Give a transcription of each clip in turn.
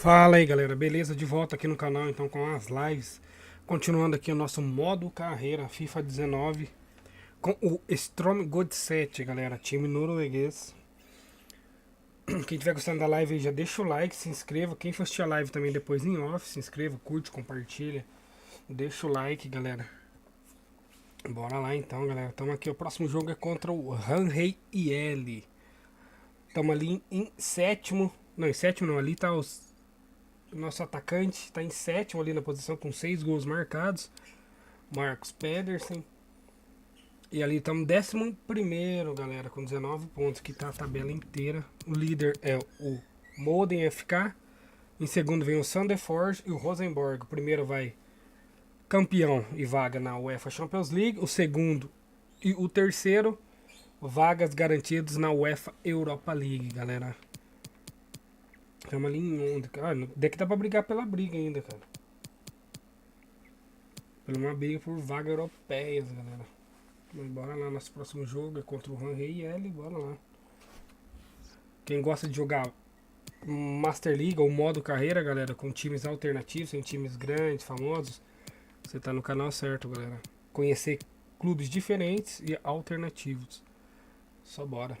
Fala aí galera, beleza? De volta aqui no canal então com as lives. Continuando aqui o nosso modo carreira FIFA 19 com o Stromsgodset, galera, time norueguês. Quem estiver gostando da live aí já deixa o like, se inscreva. Quem for assistir a live também depois em off, se inscreva, curte, compartilha. Deixa o like, galera. Bora lá então, galera. Estamos aqui, o próximo jogo é contra o Ranrei IL. Estamos ali em sétimo. Não, em sétimo não, ali tá os. O nosso atacante está em sétimo ali na posição com 6 gols marcados. Marcos Pedersen. E ali estamos décimo primeiro, galera, com 19 pontos, que tá a tabela inteira. O líder é o Modo em FK. Em segundo vem o Sandefjord e o Rosenborg. O primeiro vai campeão e vaga na UEFA Champions League. O segundo e o terceiro, vagas garantidas na UEFA Europa League, galera. Estamos ali em onda. Ah, daqui dá pra brigar pela briga ainda, cara. Pela uma briga por vagas europeias, galera. Mas bora lá, nosso próximo jogo é contra o Ranrei IL, bora lá. Quem gosta de jogar Master League ou modo carreira, galera, com times alternativos, sem times grandes, famosos, você tá no canal certo, galera. Conhecer clubes diferentes e alternativos. Só bora.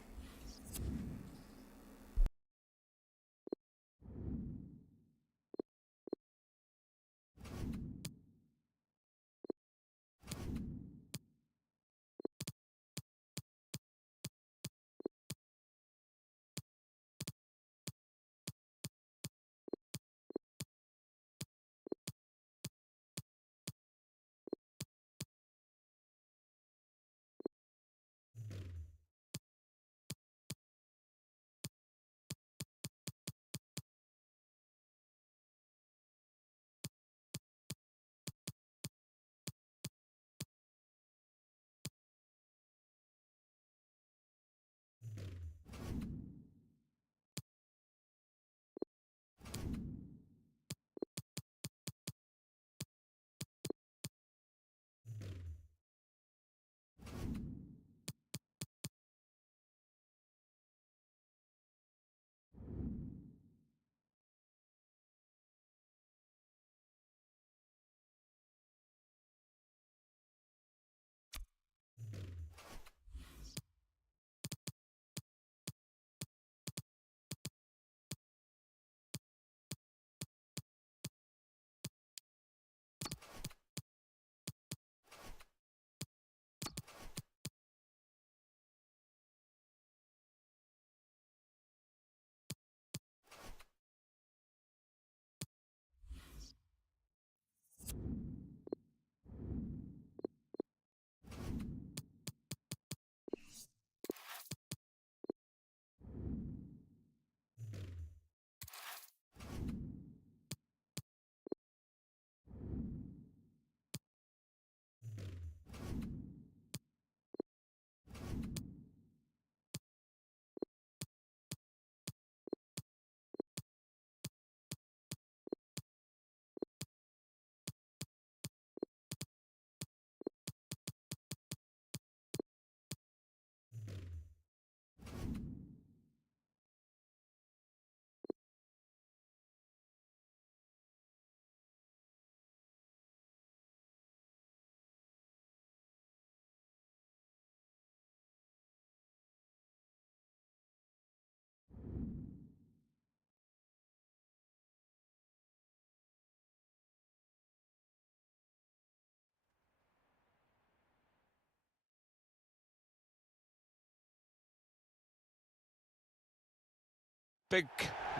Big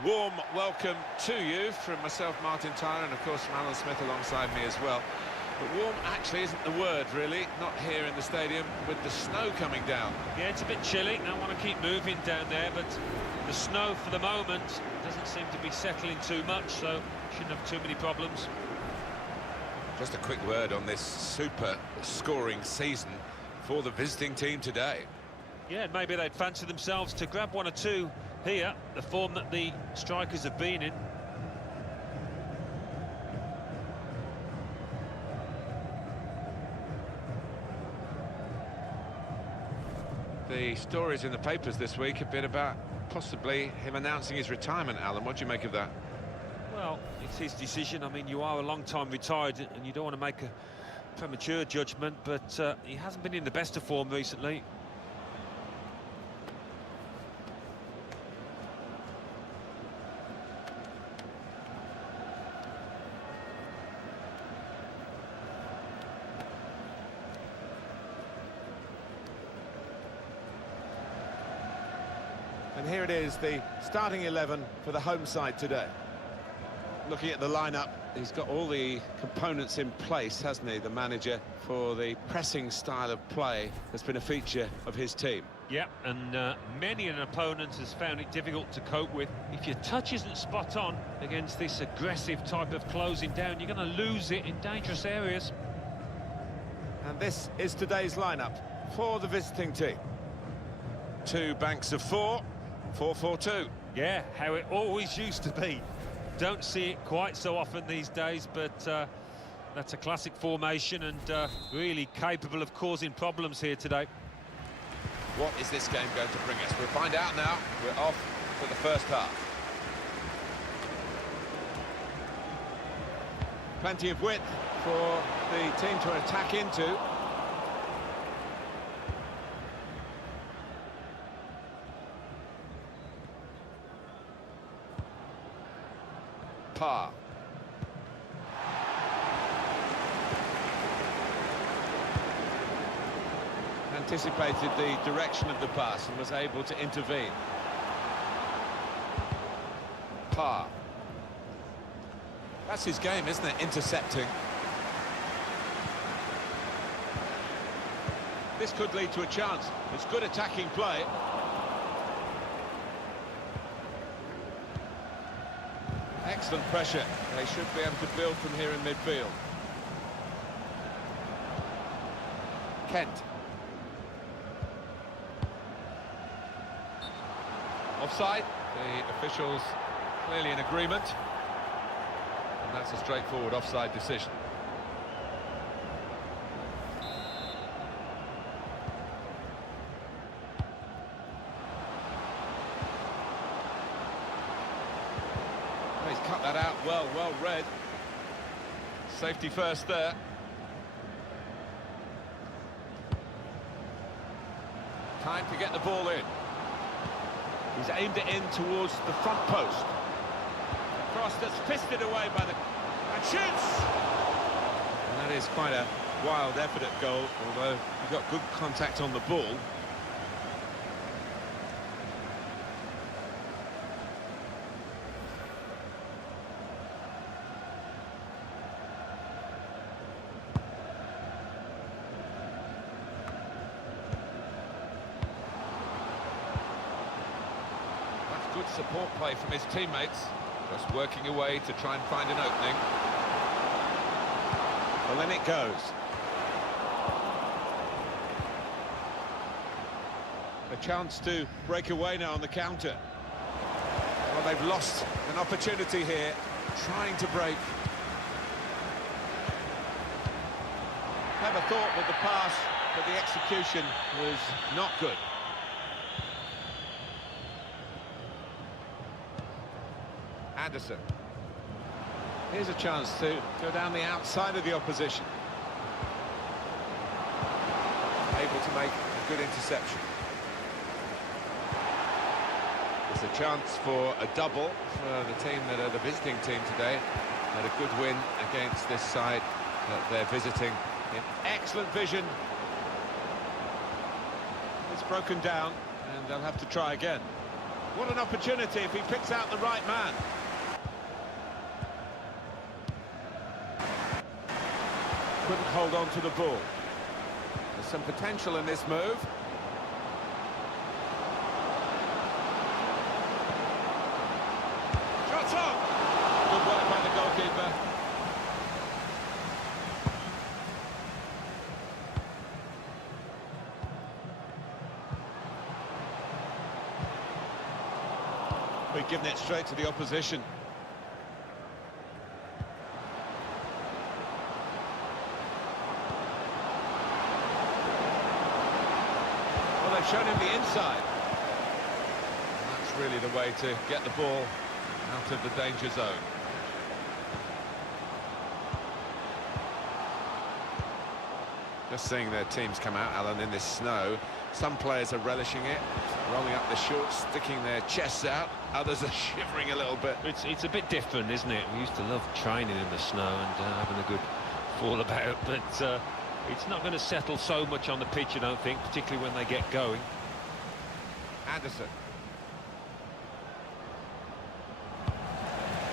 warm welcome to you from myself, Martin Tyler, and of course from Alan Smith alongside me as well. But warm actually isn't the word, really, not here in the stadium with the snow coming down. Yeah, it's a bit chilly. I want to keep moving down there, but the snow for the moment doesn't seem to be settling too much, so shouldn't have too many problems. Just a quick word on this super scoring season for the visiting team today. Yeah, maybe they'd fancy themselves to grab one or two here, the form that the strikers have been in. The stories in the papers this week have been about possibly him announcing his retirement, Alan. What do you make of that? Well, it's his decision. I mean, you are a long time retired and you don't want to make a premature judgment, but he hasn't been in the best of form recently. And here it is, the starting 11 for the home side today. Looking at the lineup, he's got all the components in place, hasn't he, the manager, for the pressing style of play that's been a feature of his team. Yeah, and many an opponent has found it difficult to cope with. If your touch isn't spot on against this aggressive type of closing down, you're going to lose it in dangerous areas. And this is today's lineup for the visiting team. Two banks of four, 4-4-2. Yeah, how it always used to be. Don't see it quite so often these days, but that's a classic formation and really capable of causing problems here today. What is this game going to bring us? We'll find out now. We're off for the first half. Plenty of width for the team to attack into. Par. Anticipated the direction of the pass and was able to intervene. Par. That's his game, isn't it? Intercepting. This could lead to a chance. It's good attacking play. Excellent pressure. They should be able to build from here in midfield. Kent. Offside. The officials clearly in agreement. And that's a straightforward offside decision. He's cut that out well read. Safety first there. Time to get the ball in. He's aimed it in towards the front post. A cross that's fisted away by the... and shoots! And that is quite a wild effort at goal, although he got good contact on the ball. Good support play from his teammates, just working away to try and find an opening. Well, then it goes. A chance to break away now on the counter. Well, they've lost an opportunity here, trying to break. Clever thought with the pass, but the execution was not good. Anderson. Here's a chance to go down the outside of the opposition. Able to make a good interception. It's a chance for a double for the team that are the visiting team today. Had a good win against this side that they're visiting. In excellent vision. It's broken down and they'll have to try again. What an opportunity if he picks out the right man. Couldn't hold on to the ball. There's some potential in this move. Shots on! Good work by the goalkeeper. We've given it straight to the opposition. They've shown him the inside. And that's really the way to get the ball out of the danger zone. Just seeing their teams come out, Alan, in this snow. Some players are relishing it, rolling up their shorts, sticking their chests out. Others are shivering a little bit. It's a bit different, isn't it? We used to love training in the snow and having a good fall about, but it's not going to settle so much on the pitch, I don't think, particularly when they get going. Anderson.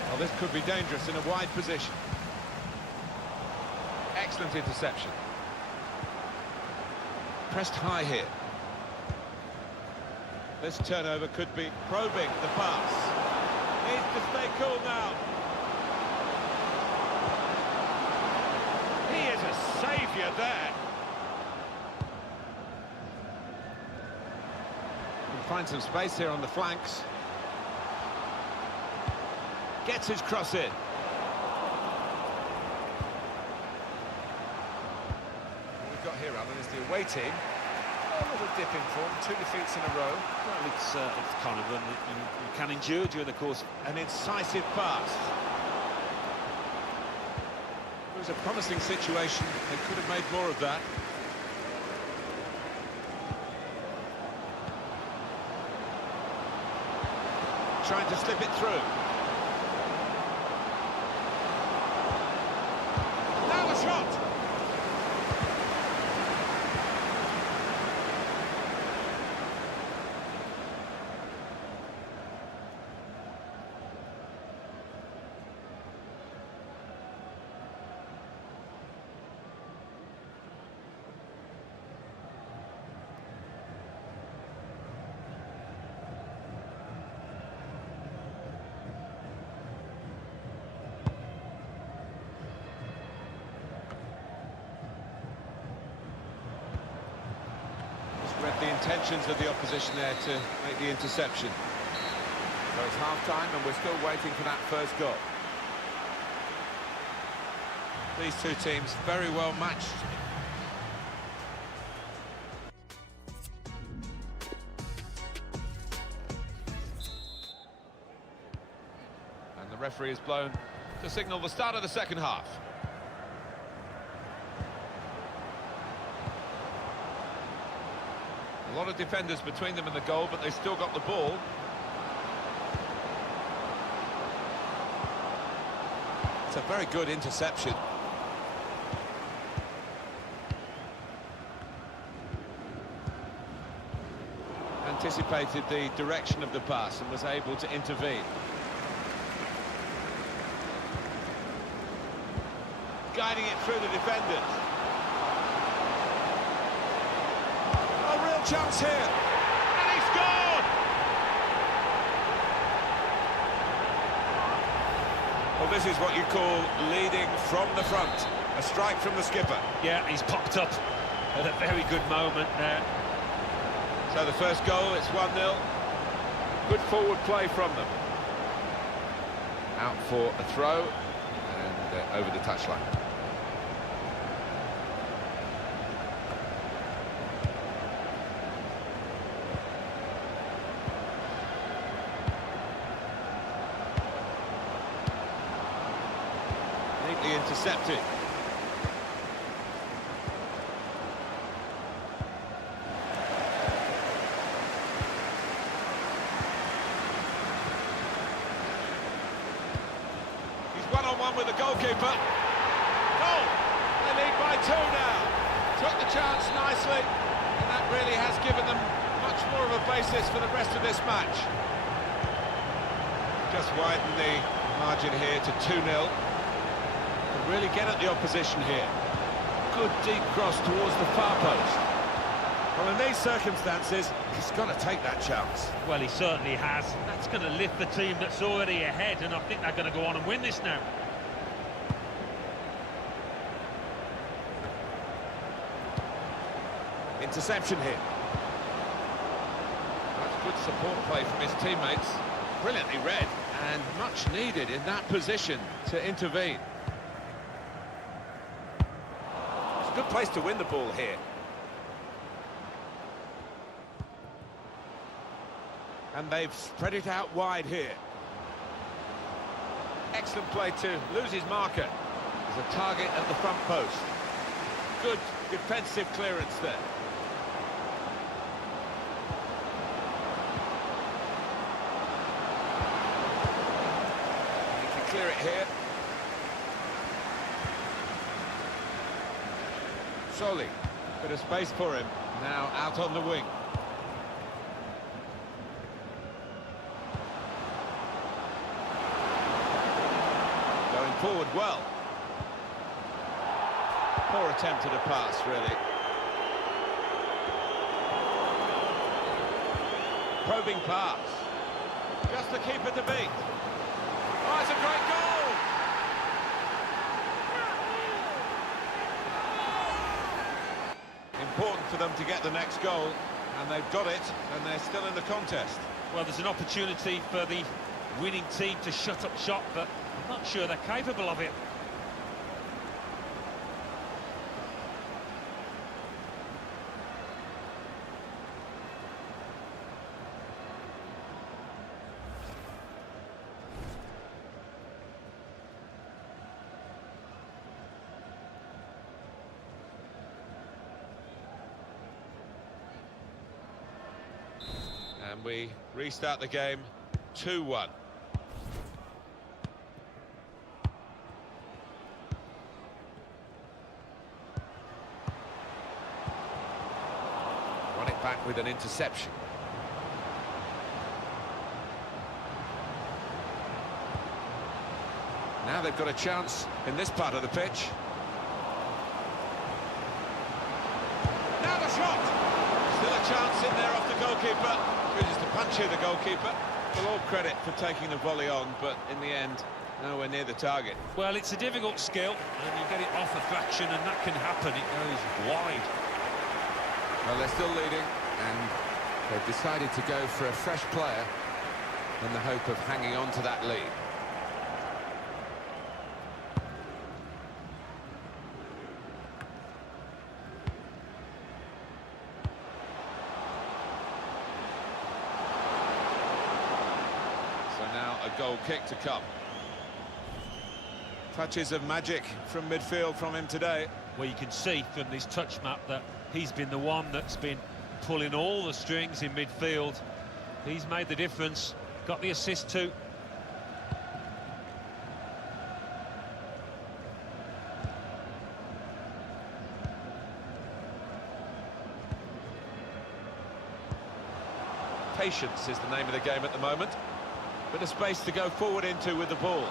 Well, this could be dangerous in a wide position. Excellent interception. Pressed high here. This turnover could be probing the pass. Needs to stay cool now. He is a saviour there. Can find some space here on the flanks. Gets his cross in. What we've got here, Alan, is the away team. A little dip in form, 2 defeats in a row. Well, it's the kind of run that you can endure during the course. An incisive pass. It was a promising situation. They could have made more of that. Trying to slip it through. Now a shot! Read the intentions of the opposition there to make the interception. So it's half-time and we're still waiting for that first goal. These two teams very well matched. And the referee is blown to signal the start of the second half. A lot of defenders between them and the goal, but they've still got the ball. It's a very good interception. Anticipated the direction of the pass and was able to intervene. Guiding it through the defenders. Chance here, and he scored! Well, this is what you call leading from the front. A strike from the skipper. Yeah, he's popped up at a very good moment there. So the first goal, it's 1-0. Good forward play from them. Out for a throw, and over the touchline. Intercepted. He's one-on-one with the goalkeeper. Goal! They lead by 2 now. Took the chance nicely, and that really has given them much more of a basis for the rest of this match. Just widen the margin here to 2-0. Really get at the opposition here. Good deep cross towards the far post. Well, in these circumstances, he's got to take that chance. Well, he certainly has. That's going to lift the team that's already ahead, and I think they're going to go on and win this now. Interception here. That's good support play from his teammates. Brilliantly read, and much needed in that position to intervene. Good place to win the ball here. And they've spread it out wide here. Excellent play to lose his marker. There's a target at the front post. Good defensive clearance there. He can clear it here. Soli, bit of space for him. Now out on the wing. Going forward well. Poor attempt at a pass, really. Probing pass. Just the keeper to beat. Oh, it's a great goal! Important for them to get the next goal, and they've got it, and they're still in the contest. Well, there's an opportunity for the winning team to shut up shop, but I'm not sure they're capable of it. And we restart the game 2-1. Run it back with an interception. Now they've got a chance in this part of the pitch. Now the shot! Still a chance in there off the goalkeeper. Just to punch here, the goalkeeper. Well, all credit for taking the volley on, but in the end, nowhere near the target. Well, it's a difficult skill, and you get it off a fraction, and that can happen. It goes wide. Well, they're still leading, and they've decided to go for a fresh player in the hope of hanging on to that lead. A goal kick to come. Touches of magic from midfield from him today. Well, you can see from this touch map that he's been the one that's been pulling all the strings in midfield. He's made the difference, got the assist too. Patience is the name of the game at the moment. Bit of space to go forward into with the ball.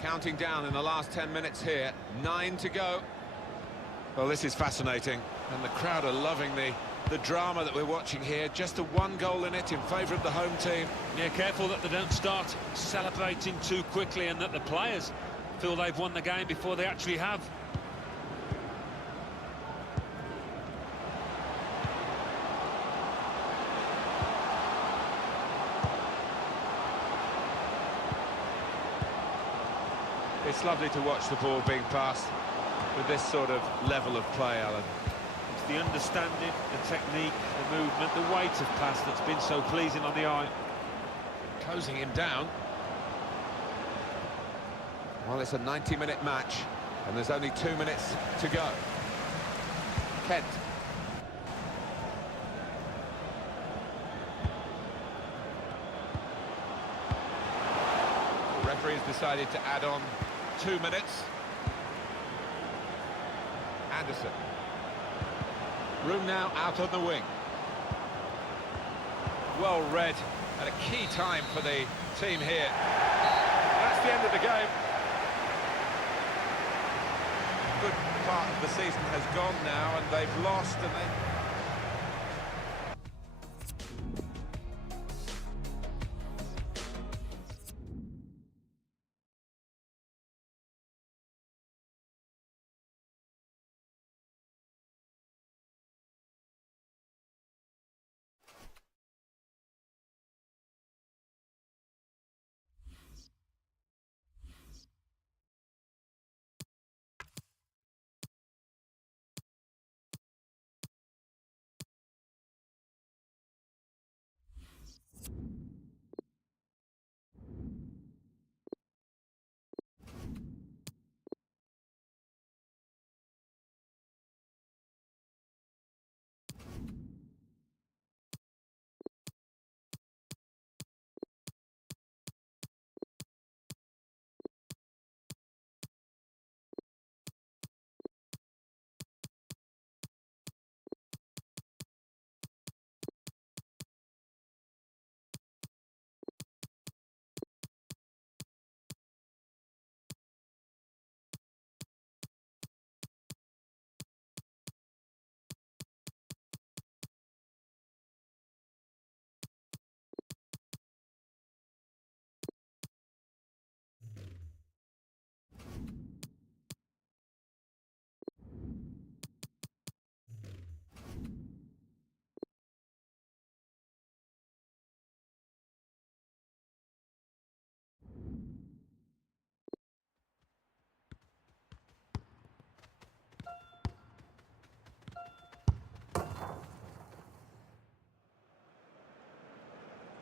Counting down in the last 10 minutes here. 9 to go. Well, this is fascinating, and the crowd are loving the drama that we're watching here. Just a one goal in it in favour of the home team. Yeah, careful that they don't start celebrating too quickly and that the players feel they've won the game before they actually have. It's lovely to watch the ball being passed with this sort of level of play, Alan. It's the understanding, the technique, the movement, the weight of pass that's been so pleasing on the eye. Closing him down. Well, it's a 90-minute match, and there's only 2 minutes to go. Kent. The referee has decided to add on 2 minutes. Anderson. Room now out on the wing. Well read, and a key time for the team here. That's the end of the game. Good part of the season has gone now, and they've lost, and they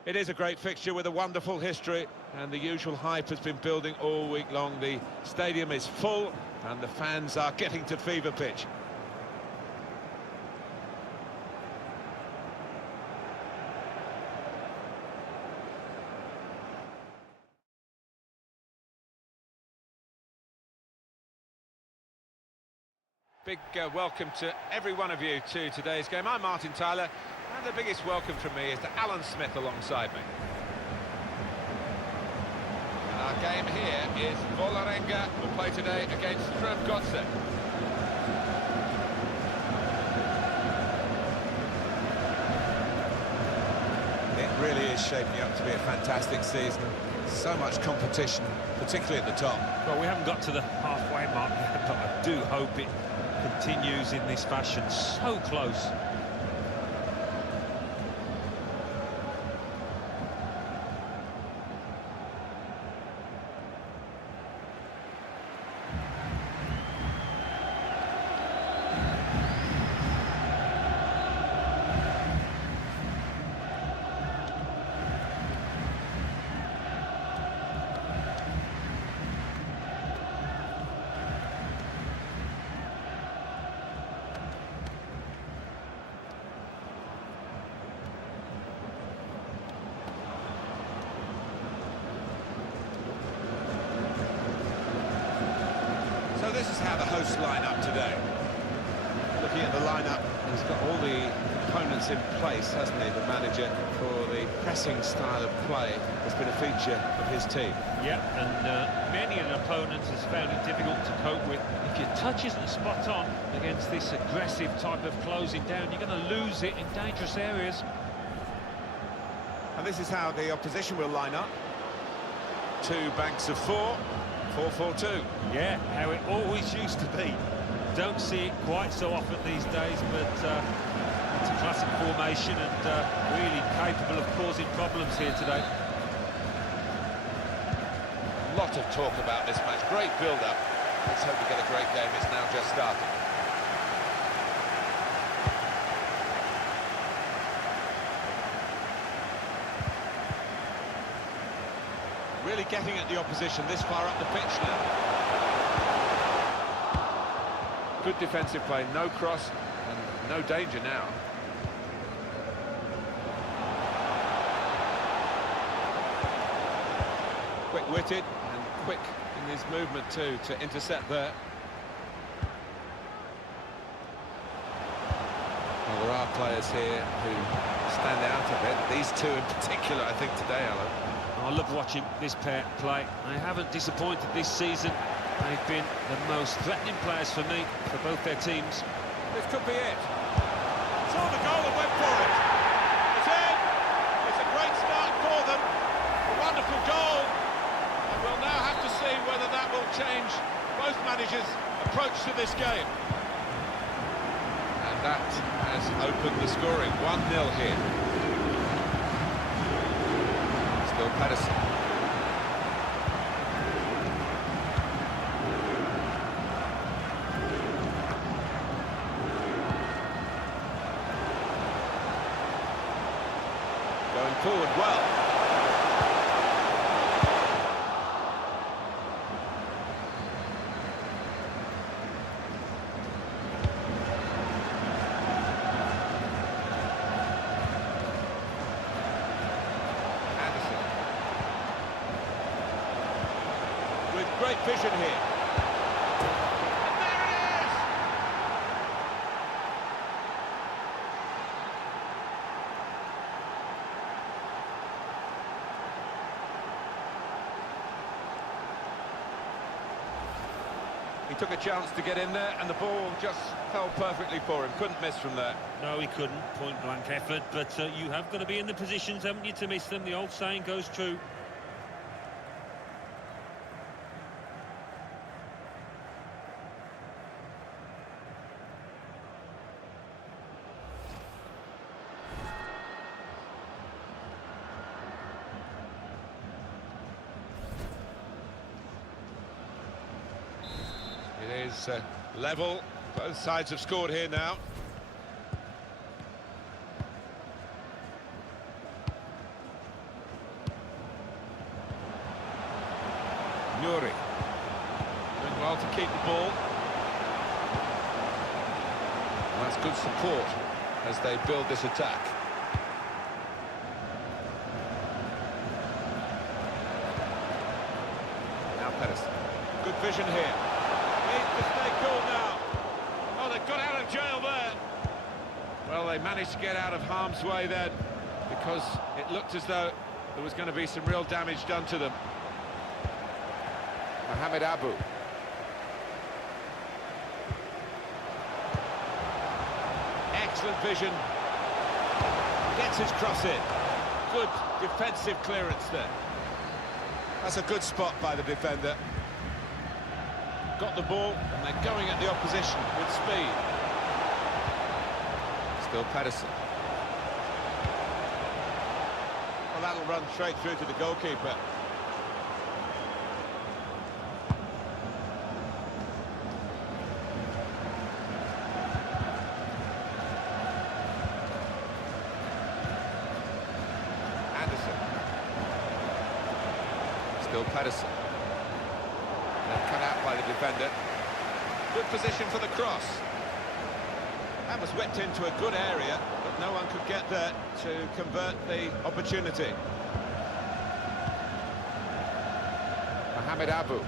It is a great fixture with a wonderful history, and the usual hype has been building all week long. The stadium is full and the fans are getting to fever pitch. Big welcome to every one of you to today's game. I'm Martin Tyler, and the biggest welcome from me is to Alan Smith alongside me. And our game here is Vålerenga will play today against Stromsgodset. It really is shaping up to be a fantastic season. So much competition, particularly at the top. Well, we haven't got to the halfway mark yet, but I do hope it continues in this fashion. So close. So this is how the hosts line up today. Looking at the lineup, he's got all the components in place, hasn't he, the manager, for the pressing style of play that's been a feature of his team. Yeah, and many an opponent has found it difficult to cope with. If your touch isn't spot on against this aggressive type of closing down, you're going to lose it in dangerous areas. And this is how the opposition will line up. Two banks of four. 4-4-2. Yeah, how it always used to be. Don't see it quite so often these days, but it's a classic formation and really capable of causing problems here today. A lot of talk about this match. Great build-up. Let's hope we get a great game. It's now just starting. Really getting at the opposition this far up the pitch now. Good defensive play, no cross and no danger now. Quick-witted and quick in his movement too to intercept there. Well, there are players here who stand out a bit. These two in particular, I think, today, Alan. I love watching this pair play. They haven't disappointed this season. They've been the most threatening players for me, for both their teams. This could be it. Saw the goal and went for it. It's in. It's a great start for them. A wonderful goal. And we'll now have to see whether that will change both managers' approach to this game. And that has opened the scoring. 1-0 here. Still Patterson. Going forward well. Great vision here. And there it is! He took a chance to get in there and the ball just fell perfectly for him. Couldn't miss from there. No, he couldn't. Point blank effort, but you have got to be in the positions, haven't you, to miss them? The old saying goes true. It is level. Both sides have scored here now. Nuri. Doing well to keep the ball. And that's good support as they build this attack. Now Pedersen. Good vision here. Needs to stay cool now. Oh, they got out of jail there. Well, they managed to get out of harm's way then, because it looked as though there was going to be some real damage done to them. Mohamed Abu. Excellent vision. Gets his cross in. Good defensive clearance there. That's a good spot by the defender. Got the ball, and they're going at the opposition with speed. Still Pedersen. Well, that'll run straight through to the goalkeeper. Still Pedersen. They're cut out by the defender. Good position for the cross. That was whipped into a good area, but no one could get there to convert the opportunity. Mohamed Abu.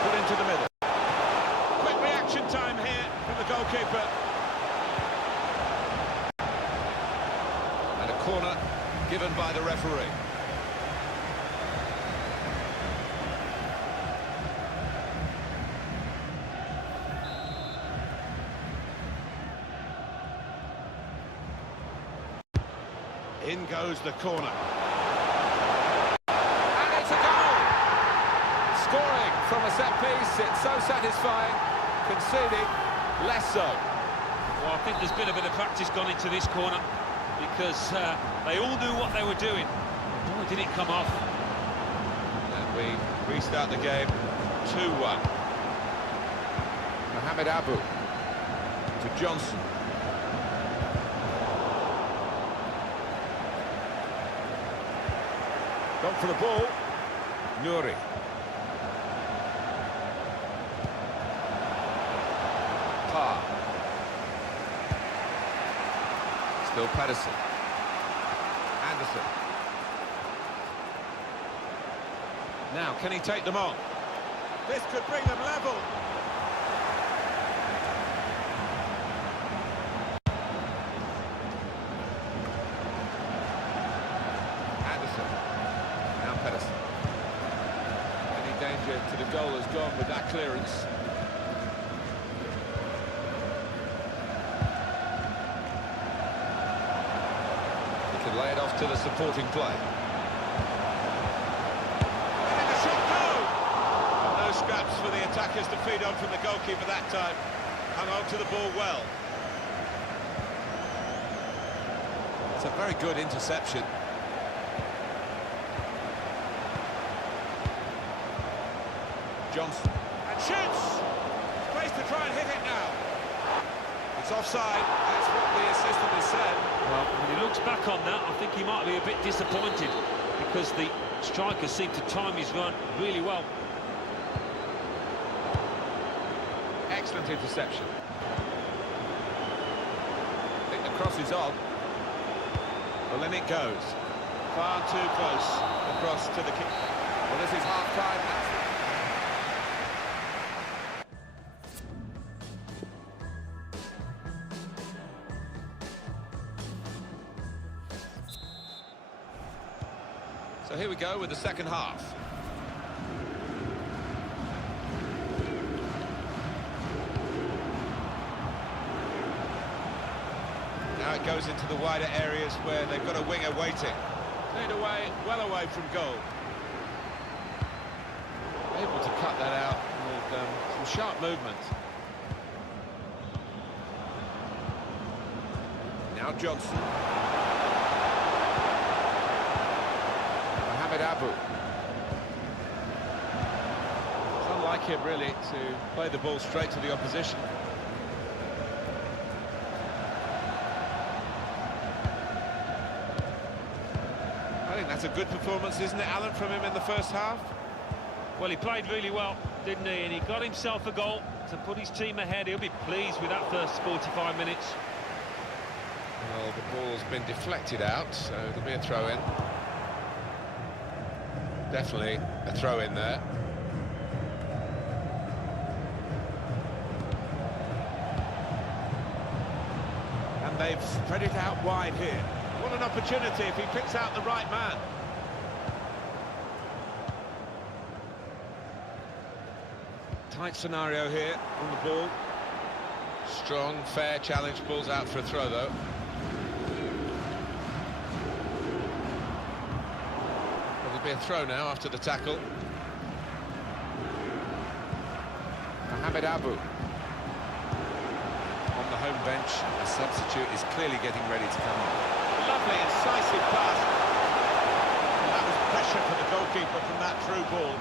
Put into the middle. Quick reaction time here from the goalkeeper. And a corner given by the referee. In goes the corner. Scoring from a set piece, it's so satisfying. Conceding, less so. Well, I think there's been a bit of practice gone into this corner, because they all knew what they were doing. Boy, did it come off. And we restart the game 2-1. Mohamed Abu to Johnson. Gone for the ball. Nuri. Still Pedersen. Anderson. Now, can he take them on? This could bring them level. Anderson. Now Pedersen. Any danger to the goal has gone with that clearance. Lay it off to the supporting play. And the shot goal! No scraps for the attackers to feed on from the goalkeeper that time. Hung on to the ball well. It's a very good interception. Johnson. And shoots! Place to try and hit it now. It's offside, that's what the assistant has said. Well, when he looks back on that, I think he might be a bit disappointed, because the striker seemed to time his run really well. Excellent interception. I think the cross is on. Well, then it goes. Far too close across to the kick. Well, this is half-time. So here we go with the second half. Now it goes into the wider areas where they've got a winger waiting. Cleared away, well away from goal. Able to cut that out with some sharp movement. Now Johnson. Mohamed Abu. It's like him, really, to play the ball straight to the opposition. I think that's a good performance, isn't it, Alan, from him in the first half? Well, he played really well, didn't he? And he got himself a goal to put his team ahead. He'll be pleased with that first 45 minutes. Well, the ball's been deflected out, so it'll be a throw-in. Definitely a throw-in there. And they've spread it out wide here. What an opportunity if he picks out the right man. Tight scenario here on the ball. Strong, fair challenge, ball's out for a throw though. It'll be a throw now after the tackle. Mohamed Abu. On the home bench, a substitute is clearly getting ready to come on. Lovely, incisive pass. And that was pressure for the goalkeeper from that through ball.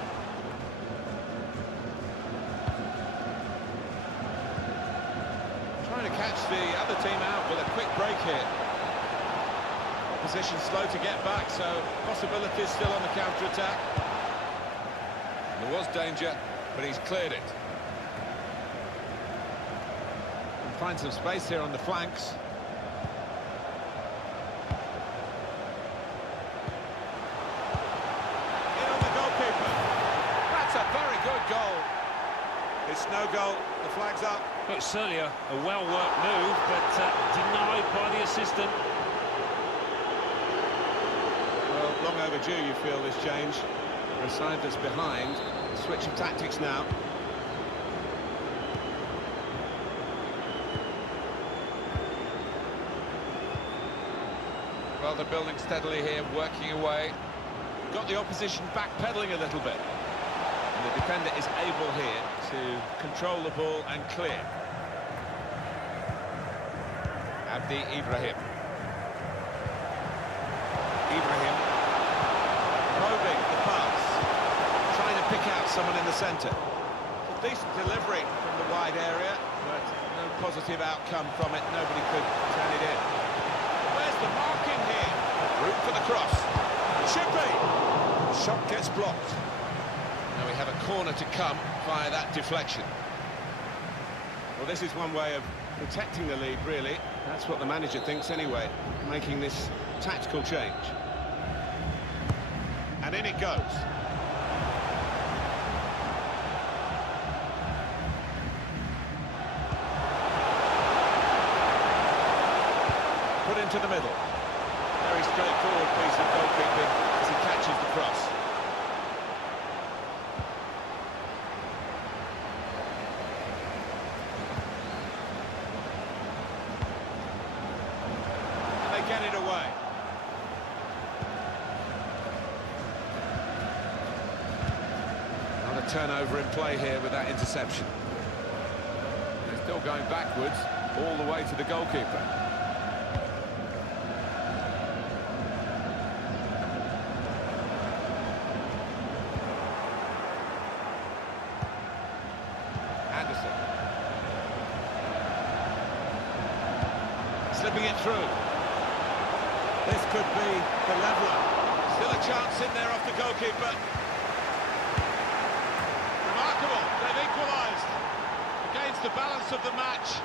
Trying to catch the other team out with a quick break here. Opposition slow to get back, so possibilities still on the counter-attack. There was danger, but he's cleared it. And find some space here on the flanks. In on the goalkeeper. That's a very good goal. It's no goal, the flag's up. Well, it's certainly a well-worked move, but denied by the assistant. Well, long overdue, you feel, this change. For a side that's behind, a switch of tactics now. Well, they're building steadily here, working away. Got the opposition backpedaling a little bit. And the defender is able here to control the ball and clear. Abdi Ibrahim. Probing the pass. Trying to pick out someone in the centre. A decent delivery from the wide area, but no positive outcome from it. Nobody could turn it in. Where's the marking here? Room for the cross. Should be. The shot gets blocked. Now we have a corner to come via that deflection. Well, this is one way of protecting the lead, really. That's what the manager thinks anyway, making this tactical change. And in it goes. Put into the middle. Very straightforward piece of goalkeeping as he catches the cross. Get it away. Another turnover in play here with that interception. They're still going backwards all the way to the goalkeeper. Anderson. Slipping it through. This could be the leveller. Still a chance in there off the goalkeeper. Remarkable, they've equalised against the balance of the match,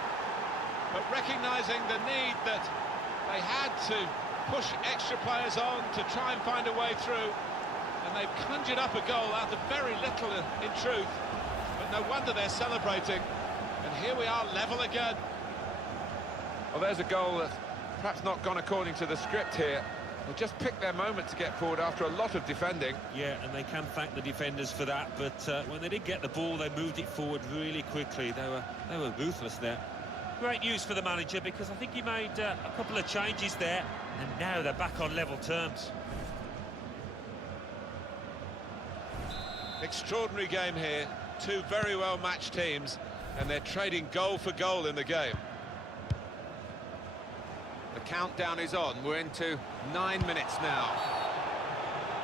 but recognising the need that they had to push extra players on to try and find a way through, and they've conjured up a goal out of very little in truth, but no wonder they're celebrating, and here we are, level again. Well, there's a goal that perhaps not gone according to the script here. They just picked their moment to get forward after a lot of defending. Yeah, and they can thank the defenders for that, but when they did get the ball, they moved it forward really quickly. They were ruthless there. Great news for the manager, because I think he made a couple of changes there, and now they're back on level terms. Extraordinary game here. Two very well-matched teams, and they're trading goal for goal in the game. The countdown is on. We're into 9 minutes now.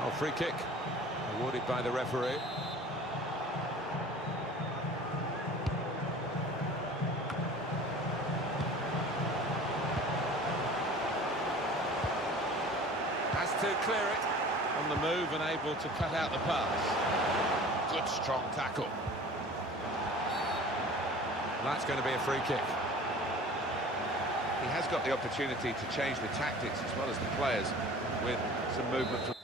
Oh, free kick awarded by the referee. to clear it. On the move and able to cut out the pass. Good strong tackle. That's going to be a free kick. He has got the opportunity to change the tactics as well as the players with some movement from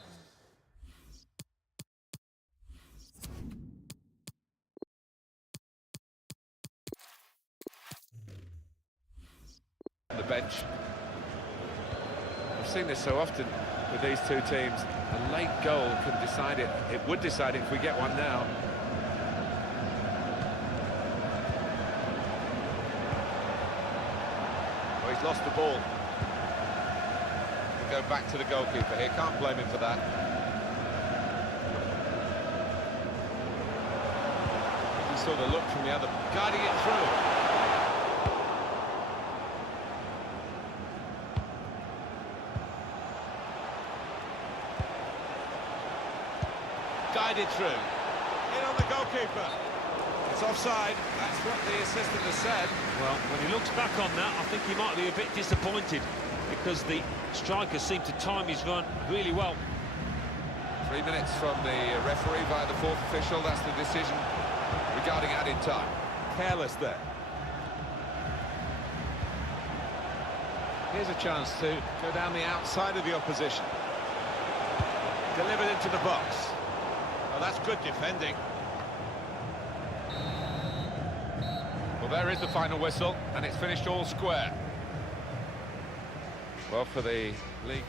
the bench. I've seen this so often with these two teams. A late goal can decide it. It would decide it if we get one now. Well, he's lost the ball. We'll go back to the goalkeeper here. Can't blame him for that. You saw the look from the other, guiding it through. Guided through. In on the goalkeeper. It's offside. That's what the assistant has said. Well, when he looks back on that, I think he might be a bit disappointed because the striker seemed to time his run really well. 3 minutes from the referee via the fourth official. That's the decision regarding added time. Careless there. Here's a chance to go down the outside of the opposition. Delivered into the box. Well, that's good defending. Well, there is the final whistle, and it's finished all square. Well, for the league.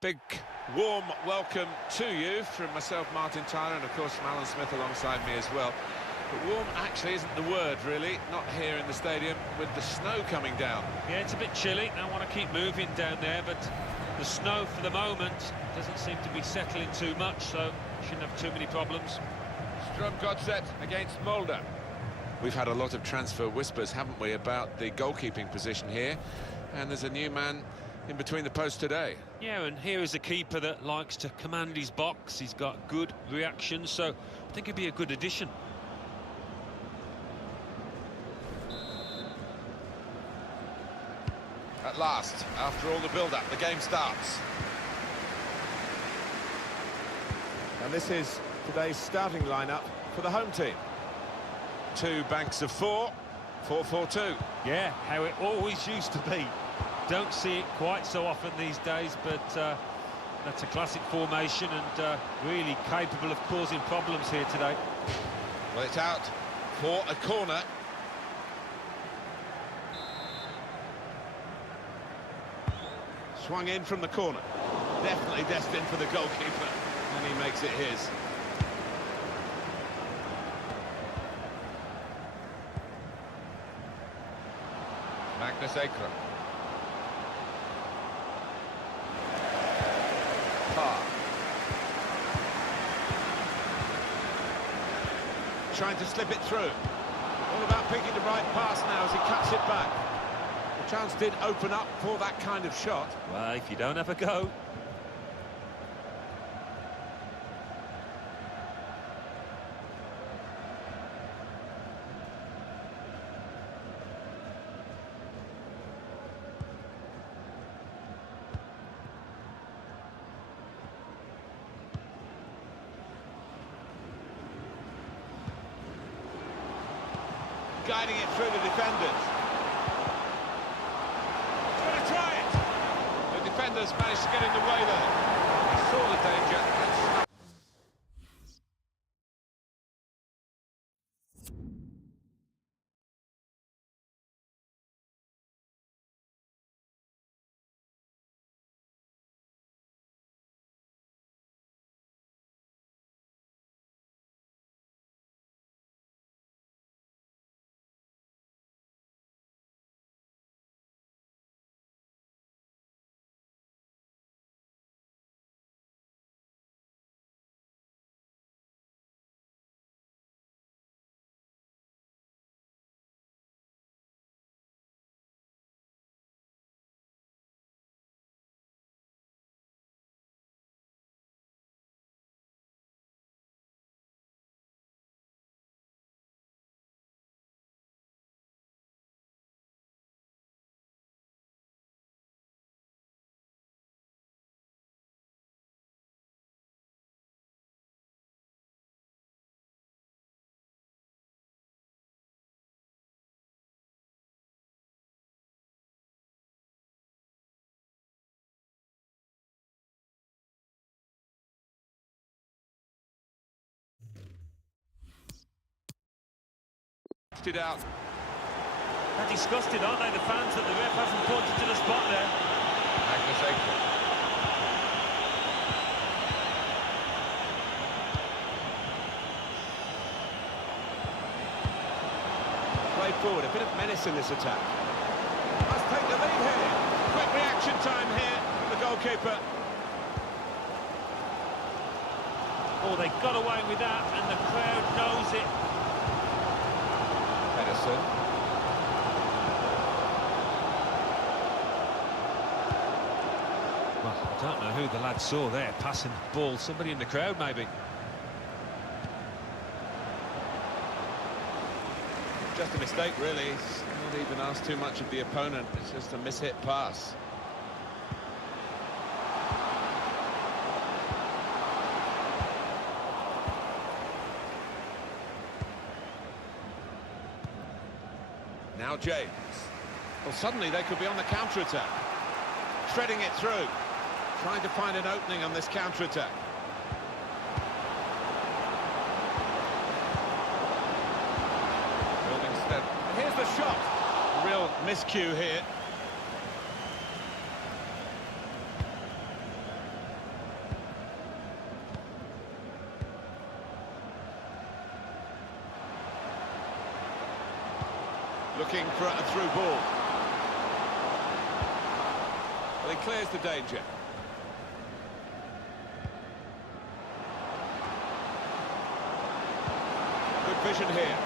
Big warm welcome to you from myself, Martin Tyler, and of course from Alan Smith alongside me as well. But warm actually isn't the word, really, not here in the stadium with the snow coming down. Yeah, it's a bit chilly. I want to keep moving down there, but the snow for the moment doesn't seem to be settling too much, so shouldn't have too many problems. Stromsgodset against Modo. We've had a lot of transfer whispers, haven't we, about the goalkeeping position here, and there's a new man in between the posts today. Yeah, and here is a keeper that likes to command his box. He's got good reactions, so I think he'd be a good addition. At last, after all the build-up, the game starts. And this is today's starting lineup for the home team. Two banks of four, 4-4-2. Yeah, how it always used to be. Don't see it quite so often these days, but that's a classic formation and really capable of causing problems here today. Well, it's out for a corner. Swung in from the corner. Definitely destined for the goalkeeper, and he makes it his. Magnus Ekram. Trying to slip it through. All about picking the right pass now as he cuts it back. The chance did open up for that kind of shot. Well, if you don't have a go. Guiding it through the defenders. Gonna try it! The defenders managed to get in the way there. He saw the danger. It out. They're disgusted, aren't they, the fans, that the ref hasn't pointed to the spot there. Magnus Ekram. Played forward, a bit of menace in this attack. Must take the lead here. Quick reaction time here from the goalkeeper. Oh, they got away with that, and the crowd knows it. Edison. Well, I don't know who the lad saw there passing the ball. Somebody in the crowd, maybe. Just a mistake, really. It's Not even asked too much of the opponent. It's just a mishit pass. Now James. Well, suddenly they could be on the counter-attack. Threading it through. Trying to find an opening on this counter-attack. Building step. And here's the shot. A real miscue here. Looking for a through ball. Well, he clears the danger. Good vision here.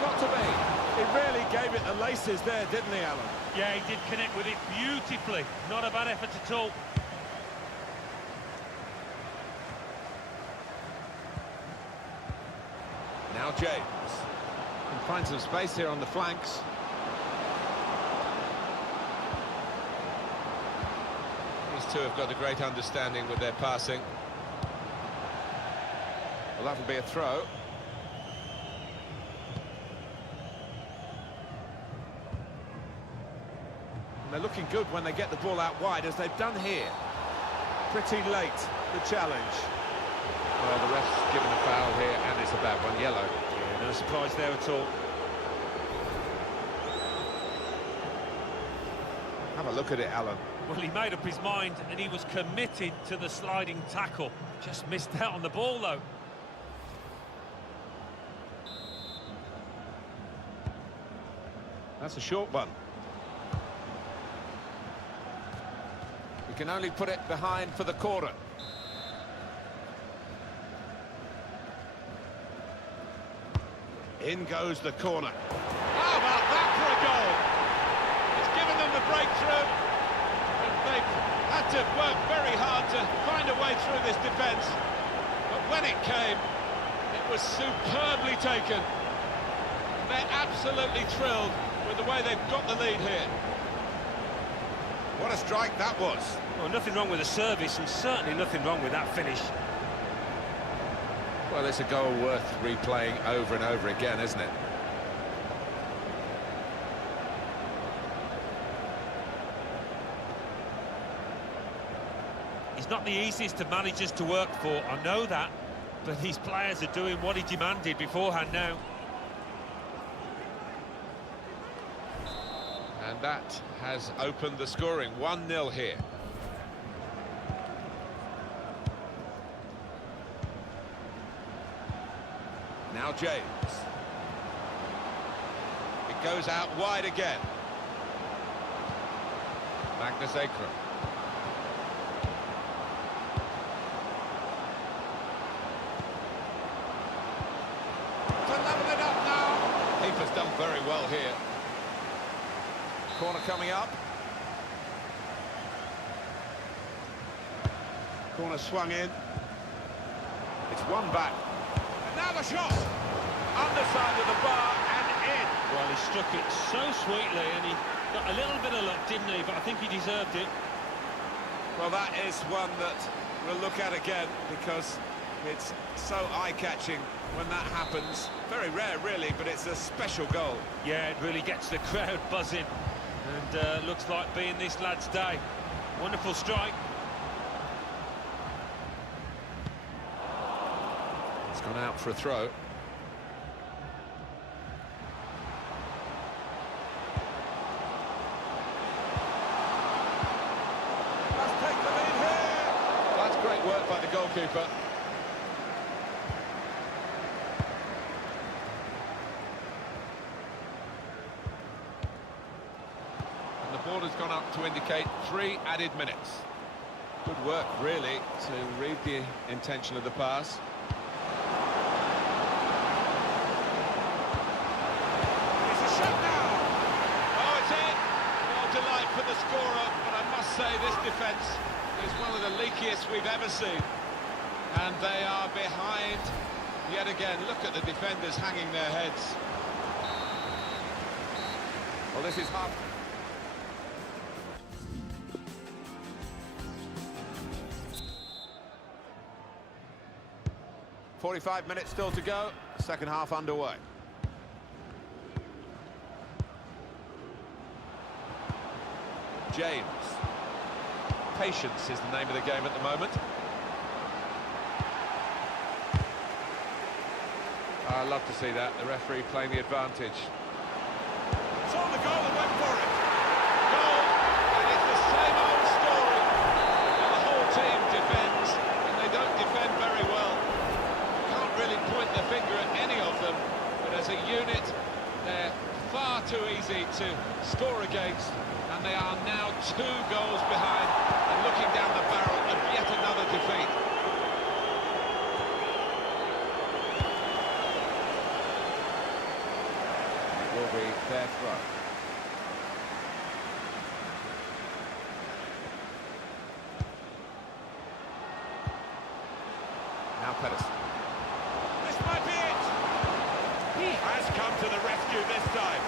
Got to be. He really gave it the laces there, didn't he, Alan? Yeah, he did connect with it beautifully. Not a bad effort at all. Now James. Can find some space here on the flanks. These two have got a great understanding with their passing. Well, that'll be a throw. And they're looking good when they get the ball out wide, as they've done here. Pretty late, the challenge. Well, the ref's given a foul here, and it's a bad one, yellow. Yeah, no surprise there at all. Have a look at it, Alan. Well, he made up his mind, and he was committed to the sliding tackle. Just missed out on the ball, though. That's a short one. You can only put it behind for the corner. In goes the corner. How about that for a goal? It's given them the breakthrough. And they've had to work very hard to find a way through this defence. But when it came, it was superbly taken. They're absolutely thrilled with the way they've got the lead here. What a strike that was. Well, nothing wrong with the service, and certainly nothing wrong with that finish. Well, it's a goal worth replaying over and over again, isn't it? He's not the easiest of managers to work for, I know that, but these players are doing what he demanded beforehand now. And that has opened the scoring. 1-0 here. Now James. It goes out wide again. Magnus Ekram. To level it up now. Keeper's done very well here. Corner coming up. Corner swung in. It's one back. And now the shot. Underside of the bar and in. Well, he struck it so sweetly, and he got a little bit of luck, didn't he? But I think he deserved it. Well, that is one that we'll look at again, because it's so eye-catching when that happens. Very rare, really, but it's a special goal. Yeah, it really gets the crowd buzzing, and looks like being this lad's day. Wonderful strike. It's gone out for a throw. Let's take the lead here. That's great work by the goalkeeper. And the board has gone up to indicate 3 added minutes. Good work, really, to read the intention of the pass. It's a shot now. Oh, it's in. Well, delight for the scorer, but I must say this defence is one of the leakiest we've ever seen. And they are behind yet again. Look at the defenders hanging their heads. Well, this is half. .45 minutes still to go, second half underway. James. Patience is the name of the game at the moment. I love to see that, the referee playing the advantage. Saw the goal and went for it. Goal, and it's the same old story. And the whole team defends, and they don't defend very well. You can't really point the finger at any of too easy to score against, and they are now 2 goals behind and looking down the barrel of yet another defeat. It will be their throw. Now Pedersen. This might be it! He has come to the rescue this time.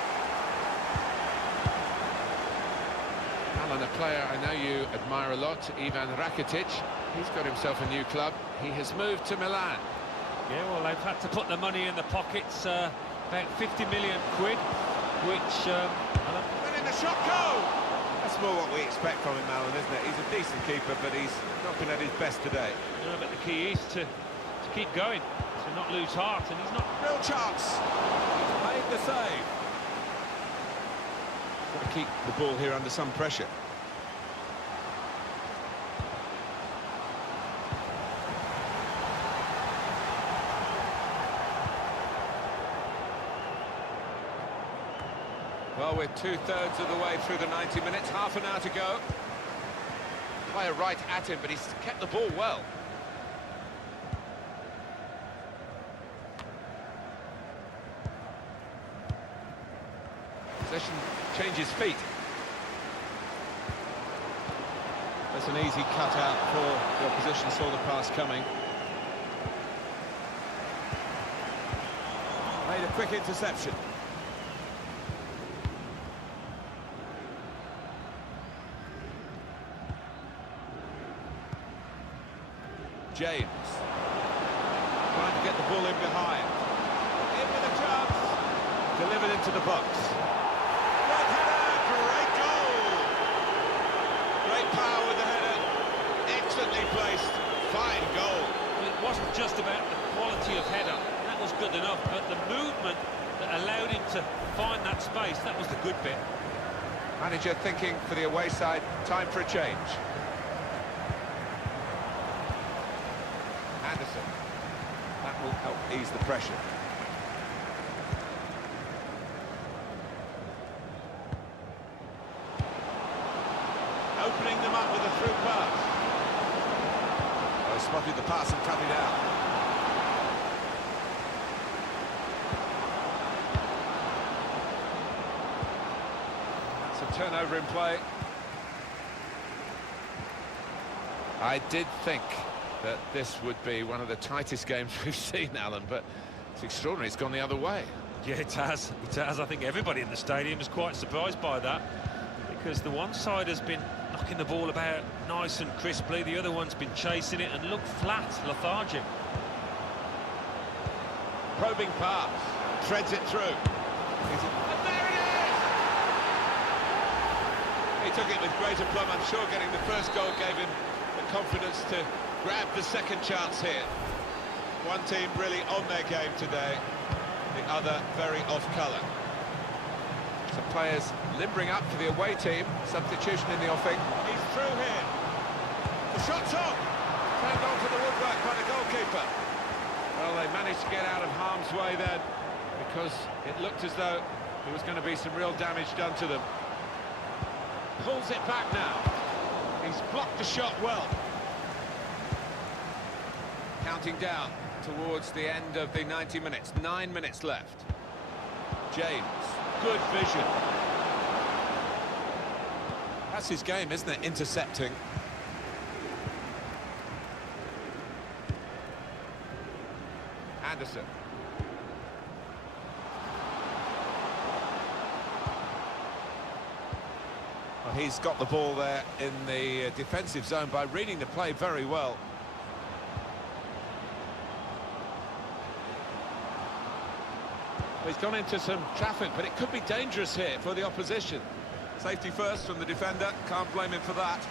Alan, a player I know you admire a lot, Ivan Rakitic. He's got himself a new club. He has moved to Milan. Yeah, well, they've had to put the money in the pockets, about 50 million quid, which... Letting the shot go! That's more what we expect from him, Alan, isn't it? He's a decent keeper, but he's not been at his best today. Yeah, but the key is to keep going, to not lose heart, and he's not... Real chance! He's made the save. Got to keep the ball here under some pressure. Well, we're 2/3 of the way through the 90 minutes, half an hour to go. Player right at him, but he's kept the ball well. Possession changes feet. That's an easy cut out for the opposition, saw the pass coming. Made a quick interception. James trying to get the ball in behind. In with a chance. Delivered into the box. Great header, great goal. Great power with the header. Excellently placed. Fine goal. Well, it wasn't just about the quality of header. That was good enough, but the movement that allowed him to find that space, that was the good bit. Manager thinking for the away side, time for a change. Anderson. That will help ease the pressure. Opening them up with a through pass. Oh, spotted the pass and cut it out. That's a turnover in play. I did think that this would be one of the tightest games we've seen, Alan, but it's extraordinary. It's gone the other way. Yeah, it has. It has. I think everybody in the stadium is quite surprised by that, because the one side has been knocking the ball about nice and crisply, the other one's been chasing it and looked flat, lethargic. Probing pass, threads it through. And there it is! He took it with great aplomb. I'm sure getting the first goal gave him the confidence to grab the second chance here. One team really on their game today, the other very off colour. Some players limbering up for the away team. Substitution in the offing. He's through here. The shot's on. Turned onto the woodwork by the goalkeeper. Well, they managed to get out of harm's way then, because it looked as though there was going to be some real damage done to them. Pulls it back now. He's blocked the shot well. Counting down towards the end of the 90 minutes. 9 minutes left. James. Good vision. That's his game, isn't it? Intercepting. Anderson. Well, he's got the ball there in the defensive zone by reading the play very well. He's gone into some traffic, but it could be dangerous here for the opposition. Safety first from the defender, can't blame him for that.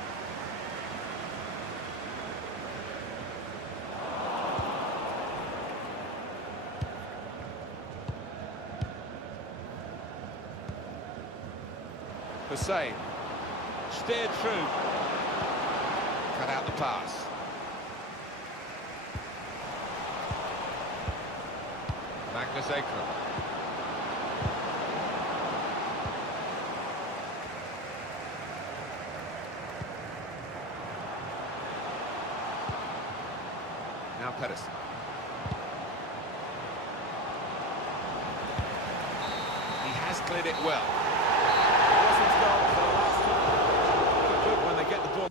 Hussein, steered through, cut out the pass. Magnus Ekman. has cleared it well. Wasn't gone for the last time. Good when they get the ball.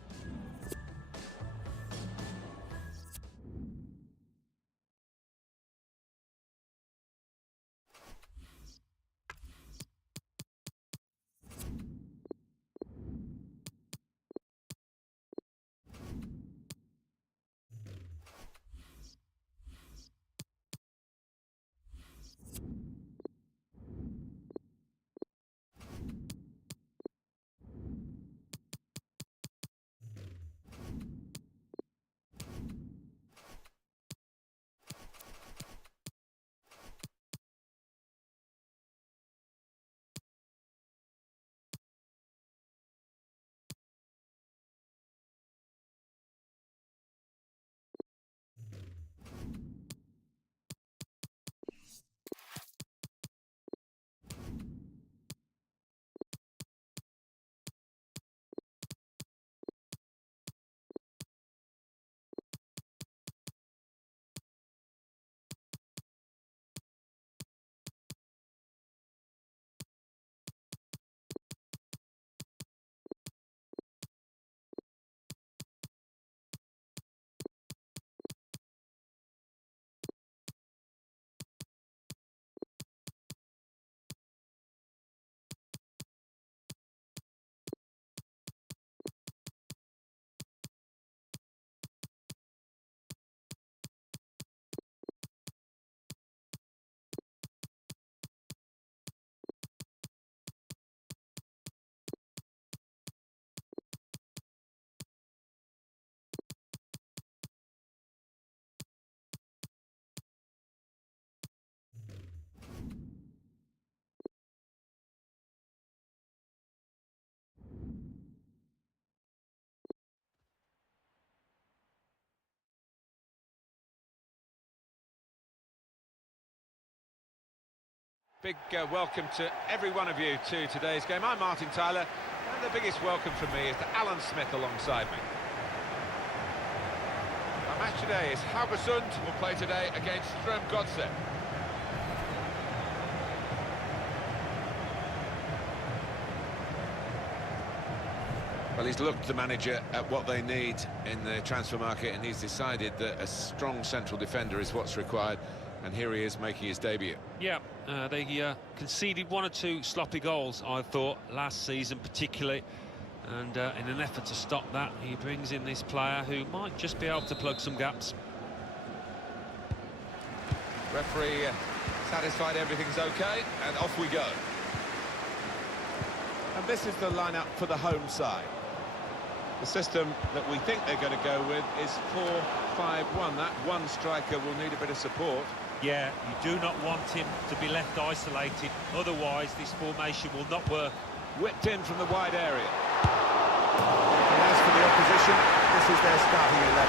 Big welcome to every one of you to today's game. I'm Martin Tyler, and the biggest welcome from me is to Alan Smith alongside me. Our match today is Haugesund will play today against Stromsgodset. Well, he's looked, the manager, at what they need in the transfer market, and he's decided that a strong central defender is what's required. And here he is making his debut. Yeah, they conceded 1 or 2 sloppy goals, I thought, last season particularly. And in an effort to stop that, he brings in this player who might just be able to plug some gaps. Referee satisfied everything's okay, and off we go. And this is the lineup for the home side. The system that we think they're going to go with is 4-5-1. That one striker will need a bit of support. Yeah, you do not want him to be left isolated, otherwise this formation will not work. Whipped in from the wide area. And as for the opposition, this is their starting 11.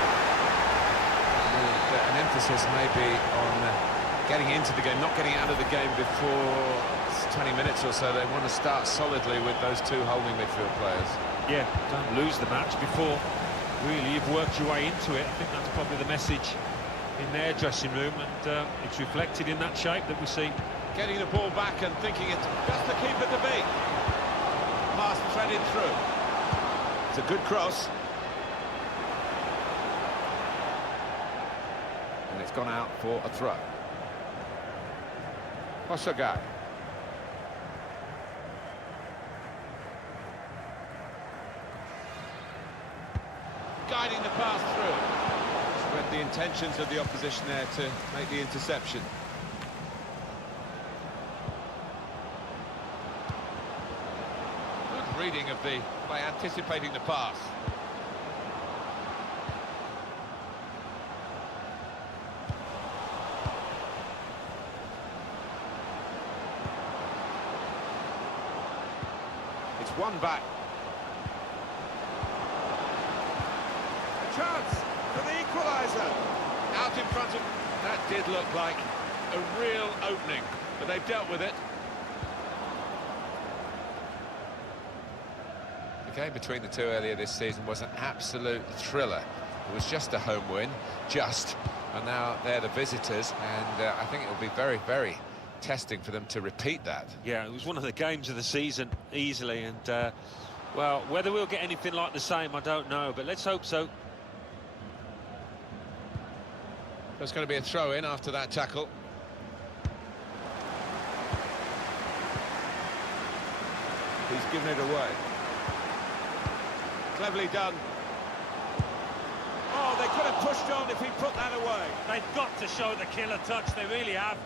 An emphasis maybe on getting into the game, not getting out of the game before 20 minutes or so. They want to start solidly with those 2 holding midfield players. Yeah, don't lose the match before really you've worked your way into it. I think that's probably the message in their dressing room, and it's reflected in that shape that we see. Getting the ball back and thinking it's just the keeper to beat. Pass threaded through. It's a good cross. And it's gone out for a throw. Hosogai. Guiding the pass through. Read the intentions of the opposition there to make the interception. Good reading of the by anticipating the pass. It's one back. A chance for the equaliser. Out in front of... That did look like a real opening, but they've dealt with it. The game between the two earlier this season was an absolute thriller. It was just a home win, and now they're the visitors, and I think it will be very, very testing for them to repeat that. Yeah, it was one of the games of the season, easily, and, well, whether we'll get anything like the same, I don't know, but let's hope so. There's going to be a throw-in after that tackle. He's given it away. Cleverly done. Oh, they could have pushed on if he put that away. They've got to show the killer touch, they really have.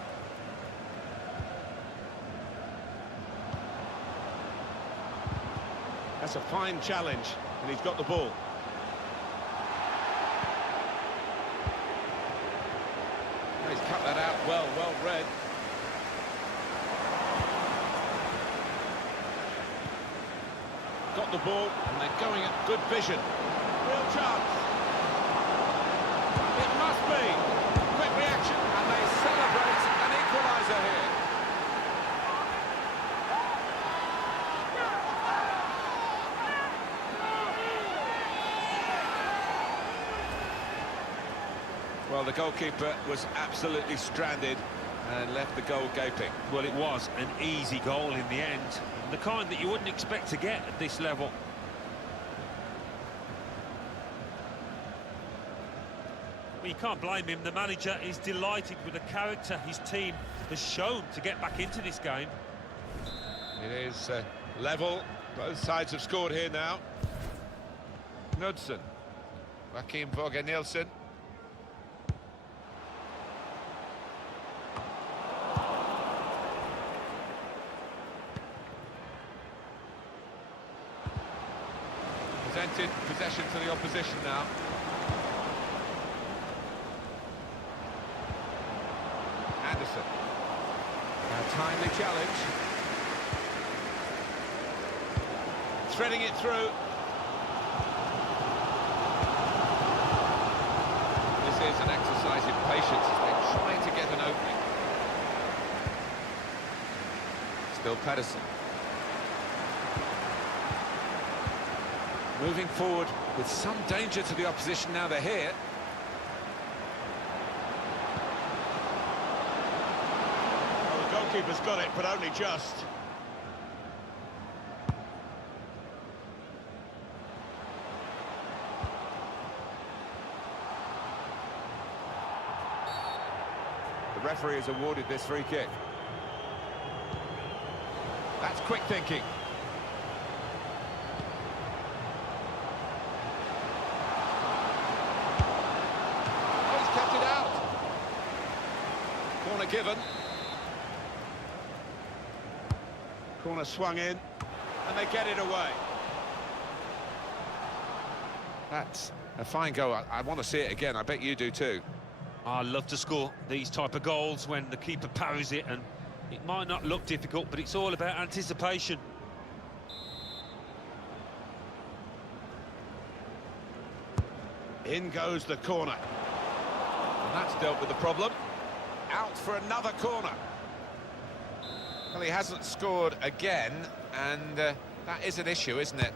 That's a fine challenge, and he's got the ball. He's cut that out well read. Got the ball, and they're going at good vision. Real chance. It must be. Quick reaction. And they celebrate an equaliser here. Well, the goalkeeper was absolutely stranded and left the goal gaping. Well, it was an easy goal in the end, the kind that you wouldn't expect to get at this level. Well, you can't blame him. The manager is delighted with the character his team has shown to get back into this game. It is level. Both sides have scored here now. Knudsen. Joachim Borger-Nielsen. Presented possession to the opposition now. Anderson. A timely challenge. Threading it through. This is an exercise in patience as they try to get an opening. Still Pedersen. Moving forward with some danger to the opposition now they're here. Well, the goalkeeper's got it, but only just. The referee has awarded this free kick. That's quick thinking. Kept it out. Corner given. Corner swung in, and they get it away. That's a fine goal. I want to see it again. I bet you do too. I love to score these type of goals when the keeper parries it, and it might not look difficult, but it's all about anticipation. In goes the corner. And that's dealt with the problem. Out for another corner. Well, he hasn't scored again, and that is an issue, isn't it?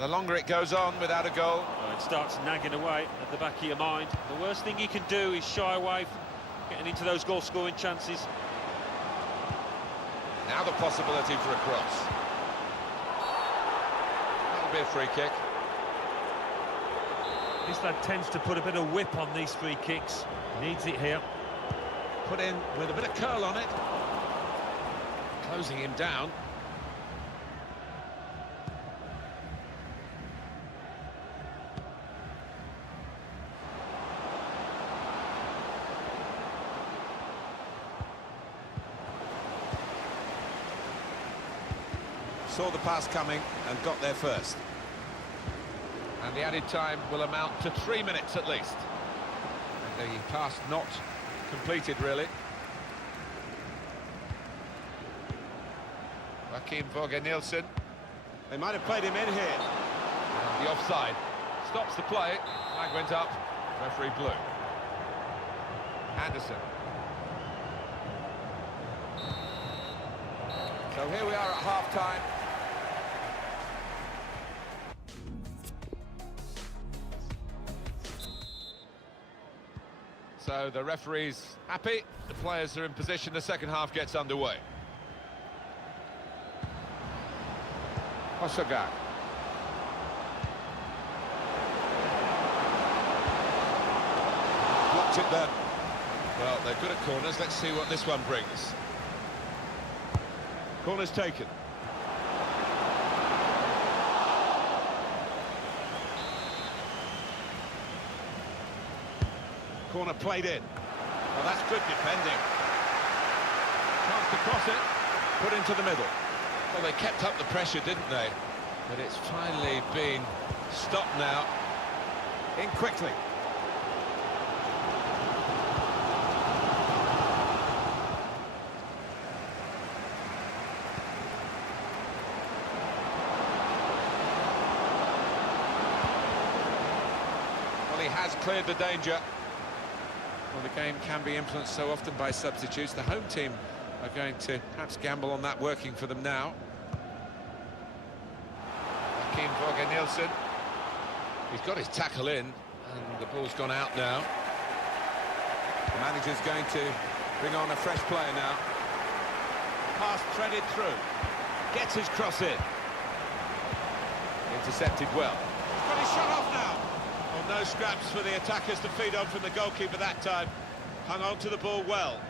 The longer it goes on without a goal... Well, it starts nagging away at the back of your mind. The worst thing you can do is shy away from getting into those goal-scoring chances. Now the possibility for a cross. That'll be a free kick. This lad tends to put a bit of whip on these free kicks. Needs it here. Put in with a bit of curl on it. Closing him down. Saw the pass coming and got there first. And the added time will amount to 3 minutes at least. And the pass not completed, really. Joachim Borger-Nielsen. They might have played him in here. And the offside stops the play. Flag went up. Referee blew. Anderson. So here we are at half-time. So the referee's happy. The players are in position, the second half gets underway. Hosogar. Blocked it then. Well, they're good at corners. Let's see what this one brings. Corner's taken. Corner played in. Well, that's good defending. Chance to cross it. Put into the middle. Well, they kept up the pressure, didn't they? But it's finally been stopped now. In quickly. Well, he has cleared the danger. Well, the game can be influenced so often by substitutes. The home team are going to perhaps gamble on that working for them now. Nielsen. He's got his tackle in, and the ball's gone out now. The manager's going to bring on a fresh player now. Pass threaded through. Gets his cross in. Intercepted well. He's got his shot off now. Well, no scraps for the attackers to feed on from the goalkeeper that time. Hung on to the ball well.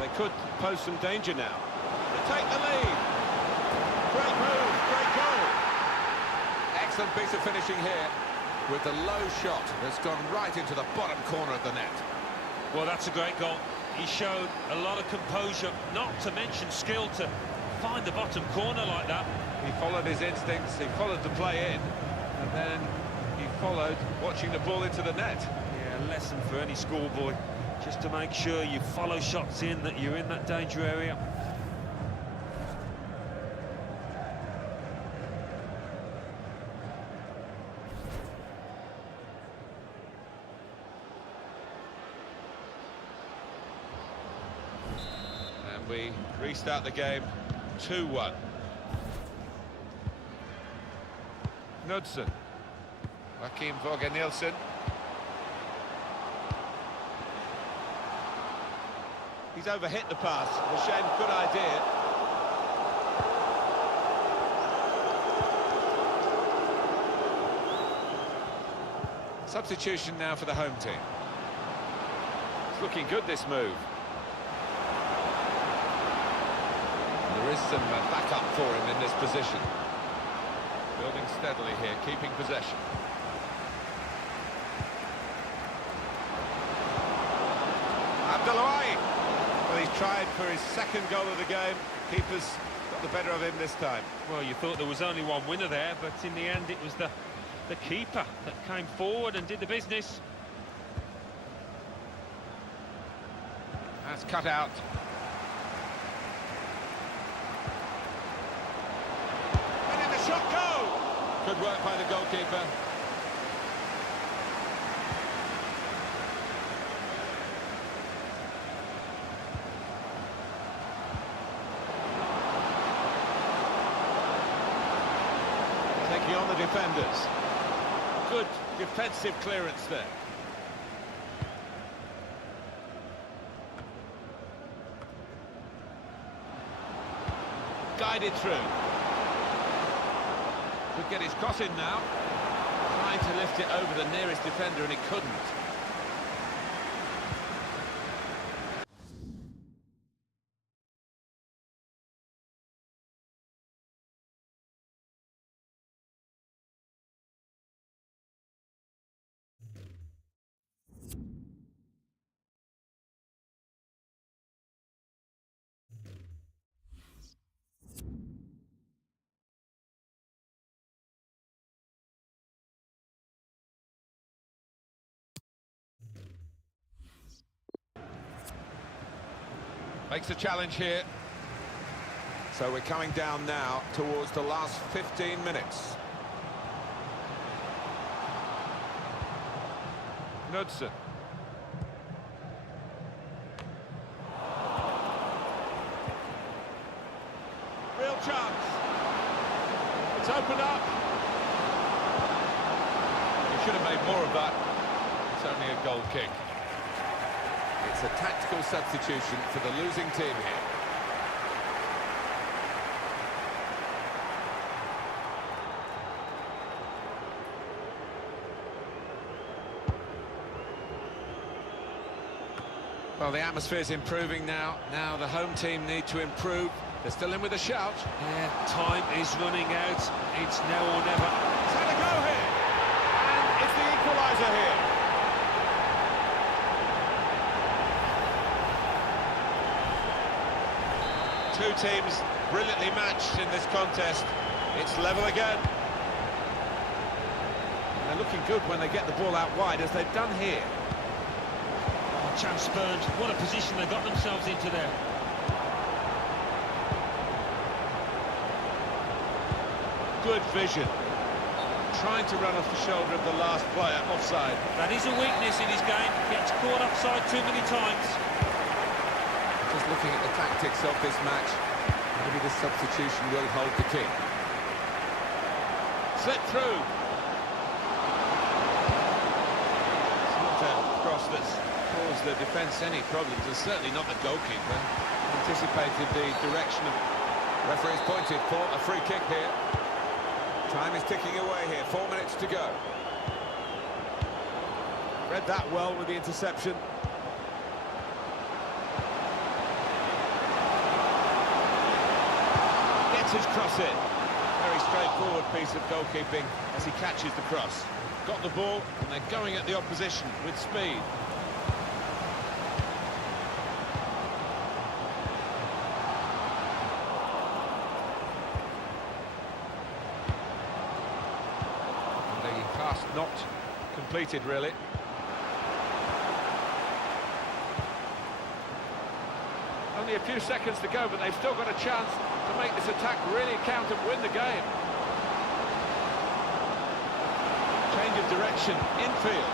They could pose some danger now. They take the lead. Great move, great goal. Excellent piece of finishing here with the low shot that's gone right into the bottom corner of the net. Well, that's a great goal. He showed a lot of composure, not to mention skill, to find the bottom corner like that. He followed his instincts, he followed the play in, and then he followed watching the ball into the net. Yeah, a lesson for any schoolboy, just to make sure you follow shots in, that you're in that danger area. And we restart the game 2-1. Knudsen. Joachim Nielsen. He's overhit the pass. A shame, good idea. Substitution now for the home team. It's looking good, this move. There is some backup for him in this position. Building steadily here, keeping possession. Abdelawai. Well, he's tried for his second goal of the game. Keeper's got the better of him this time. Well, you thought there was only one winner there, but in the end it was the keeper that came forward and did the business. That's cut out. And in the shot go! Good work by the goalkeeper. Taking on the defenders. Good defensive clearance there. Guided through. Could get his cross in now. Trying to lift it over the nearest defender and he couldn't. Makes a challenge here. So we're coming down now towards the last 15 minutes. Knudsen. Real chance. It's opened up. He Should have made more of that. It's only a goal kick. It's a tactical substitution for the losing team here. Well, the atmosphere's improving now. Now the home team need to improve. They're still in with a shout. Yeah, time is running out. It's now or never. He's had a go here. And it's the equaliser here. Two teams brilliantly matched in this contest. It's level again. And they're looking good when they get the ball out wide, as they've done here. Oh, chance spurned. What a position they got themselves into there. Good vision. Trying to run off the shoulder of the last player, offside. That is a weakness in his game. Gets caught offside too many times. Just looking at the tactics of this match, maybe the substitution will hold the key. Slip through. It's not a cross that's caused the defence any problems, and certainly not the goalkeeper. Anticipated the direction of... Referee's pointed for a free kick here. Time is ticking away here, 4 minutes to go. Read that well with the interception. Gets his cross in. Very straightforward piece of goalkeeping as he catches the cross. Got the ball, and they're going at the opposition with speed. Not completed, really. Only a few seconds to go, but they've still got a chance to make this attack really count and win the game. Change of direction, infield.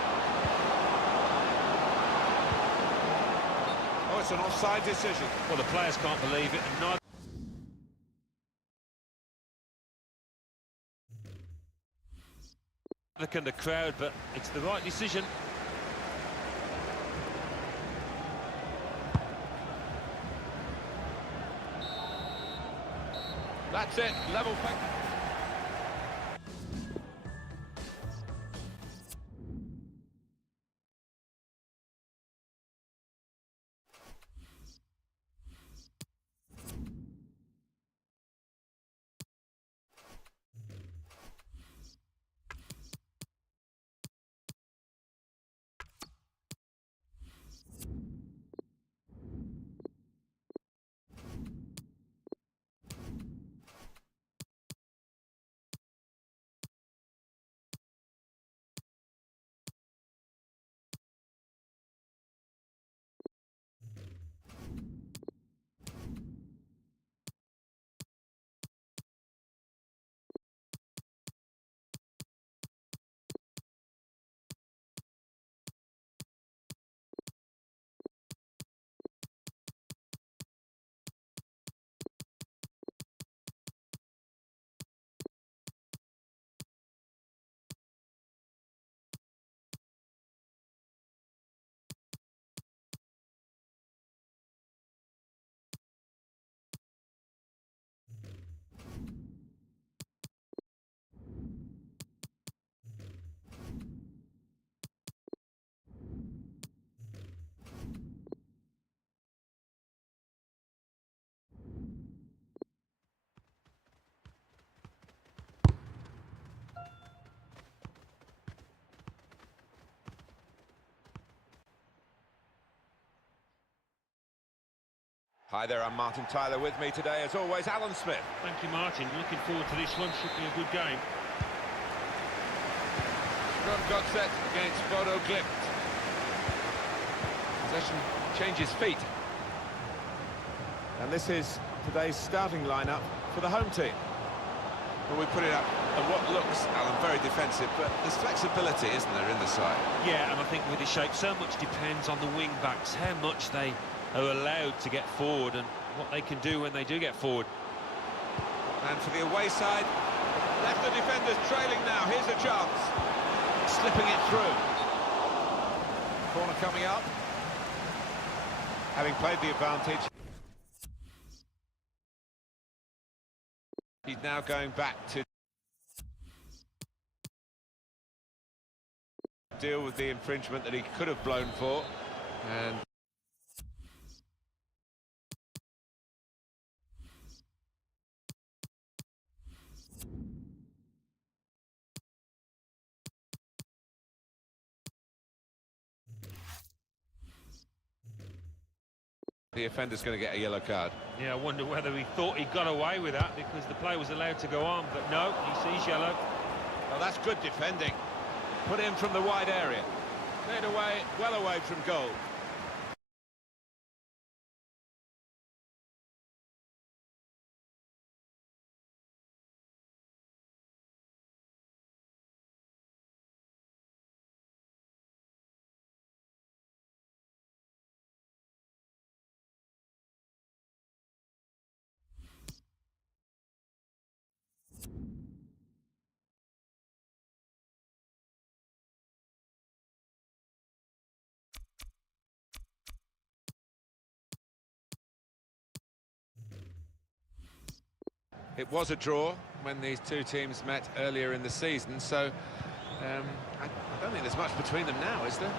Oh, it's an offside decision. Well, the players can't believe it, and neither... Can the crowd, but it's the right decision. That's it, level play. Hi there, I'm Martin Tyler. With me today, as always, Alan Smith. Thank you, Martin. Looking forward to this one. Should be a good game. Stromsgodset against Modo. Possession changes feet. And this is today's starting lineup for the home team. Well, we put it up at what looks, Alan, very defensive, but there's flexibility, isn't there, in the side? Yeah, and I think with the shape, so much depends on the wing-backs, how much they are allowed to get forward and what they can do when they do get forward. And for the away side, Left the defenders trailing now. Here's a chance. slipping it through. Corner coming up. Having played the advantage. He's now going back to deal with the infringement that he could have blown for, and the offender's going to get a yellow card. Yeah, I wonder whether he thought he got away with that because the play was allowed to go on, but no, he sees yellow. Well, that's good defending. Put in from the wide area. Cleared away, well away from goal. It was a draw when these two teams met earlier in the season, so I don't think there's much between them now, is there?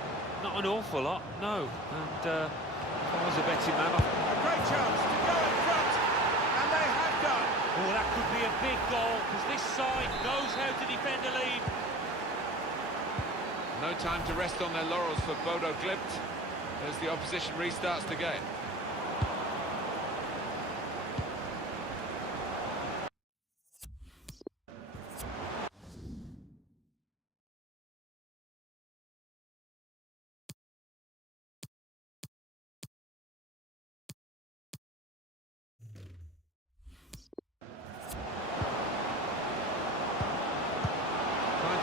Not an awful lot, no. And if I was a betting man, A great chance to go in front, and they have done. oh, that could be a big goal because this side knows how to defend a lead. No time to rest on their laurels for Modo as the opposition restarts the game.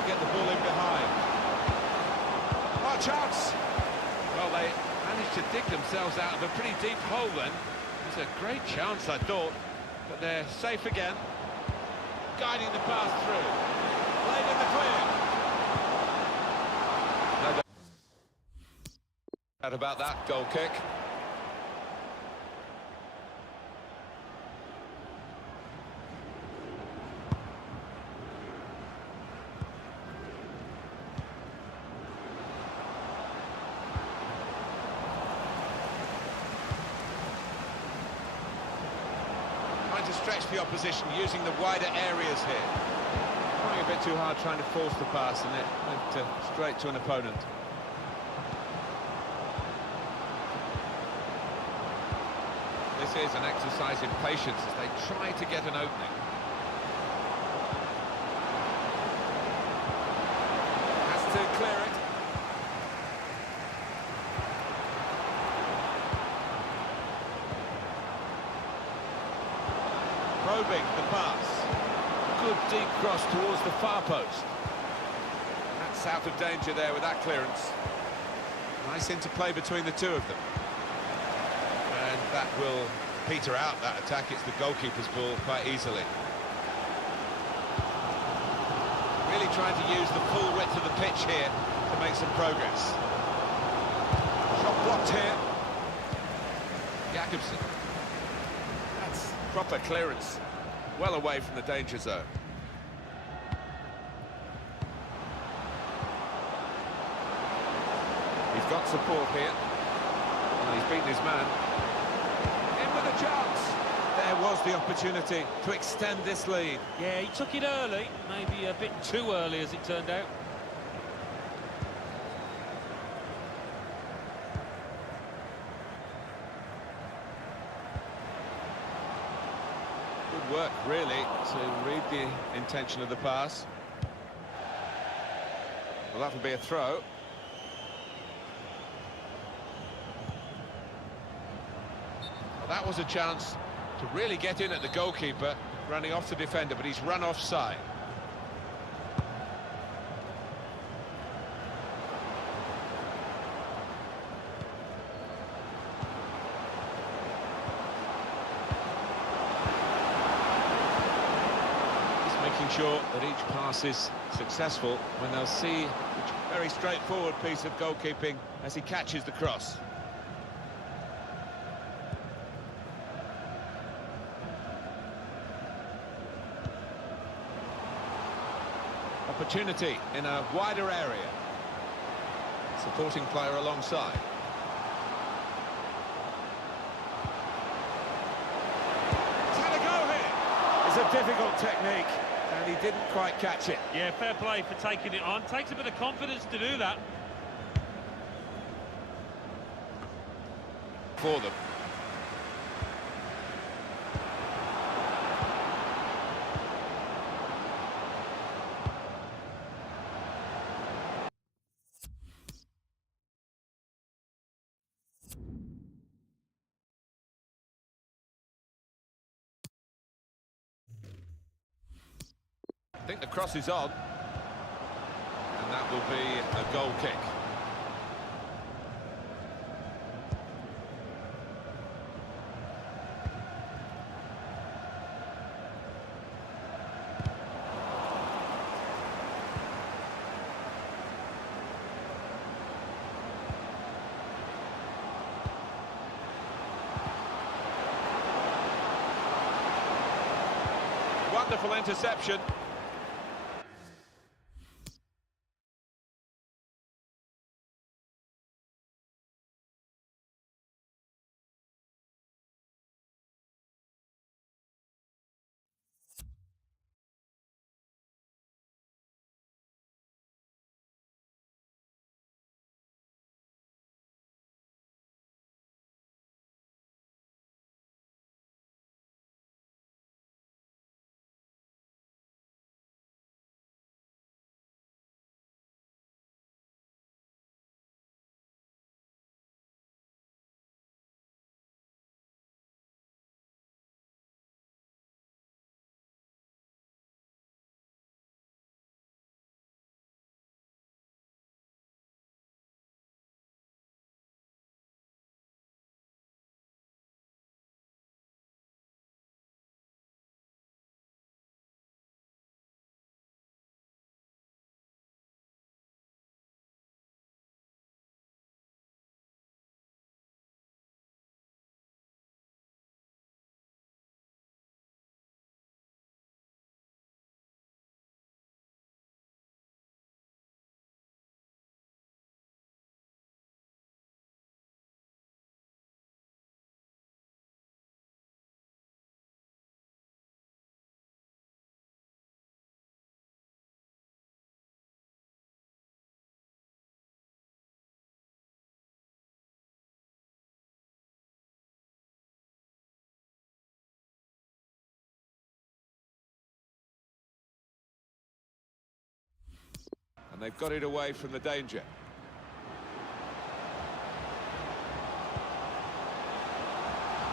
Get the ball in behind. Oh, chance! Well, they managed to dig themselves out of a pretty deep hole then. It was a great chance, I thought, but they're safe again. Guiding the pass through. Played in the clear. No doubt about that goal kick. To stretch the opposition using the wider areas here. Trying a bit too hard, trying to force the pass, and it went straight to an opponent. This is an exercise in patience as they try to get an opening. Has to clear it. Probing the pass. Good deep cross towards the far post. That's out of danger there with that clearance. Nice interplay between the two of them. And that will peter out that attack. It's the goalkeeper's ball quite easily. Really trying to use the full width of the pitch here to make some progress. Shot blocked here. Jakobsen. That's proper clearance. Well away from the danger zone. He's got support here. Well, he's beaten his man. In with a chance. There was the opportunity to extend this lead. Yeah, he took it early, maybe a bit too early as it turned out. Good work, really, to read the intention of the pass. Well, that'll be a throw. Well, that was a chance to really get in at the goalkeeper, running off the defender, but he's run offside. making sure that each pass is successful when they'll see a very straightforward piece of goalkeeping as he catches the cross. Opportunity in a wider area. Supporting player alongside. He's had a go here. It's a difficult technique, and he didn't quite catch it. Yeah, fair play for taking it on. Takes a bit of confidence to do that. For them. I think the cross is on, and that will be a goal kick. Wonderful interception. And they've got it away from the danger.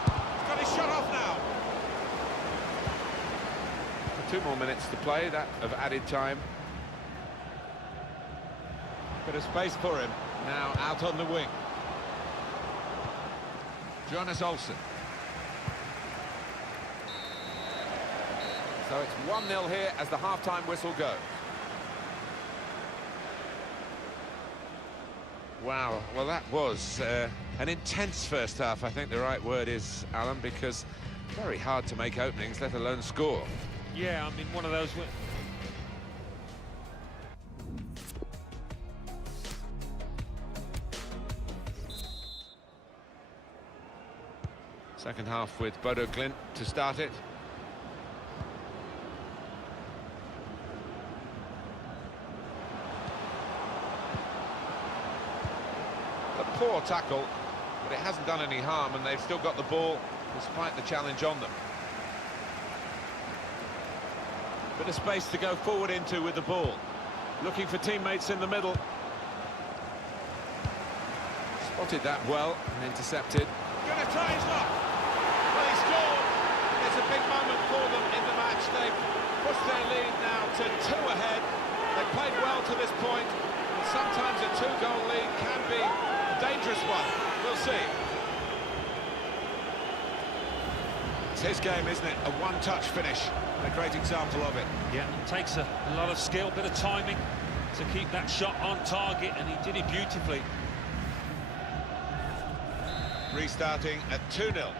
He's got his shot off now. 2 more minutes to play, that of added time. Bit of space for him, now out on the wing. Jonas Olsen. So it's 1-0 here as the half-time whistle goes. Wow, well that was an intense first half, I think the right word is, Alan, because very hard to make openings, let alone score. Yeah, I mean, one of those... Second half with Modo to start it. A poor tackle, but it hasn't done any harm, and they've still got the ball despite the challenge on them. Bit of space to go forward into with the ball. Looking for teammates in the middle. Spotted that well and intercepted. Gonna try his luck. Well, he scored. It's a big moment for them in the match. They've pushed their lead now to 2 ahead. They've played well to this point, and sometimes a 2-goal lead can be a dangerous one. We'll see. It's his game, isn't it? A one-touch finish. A great example of it. Yeah, it takes a lot of skill, bit of timing to keep that shot on target, and he did it beautifully. Restarting at 2-0.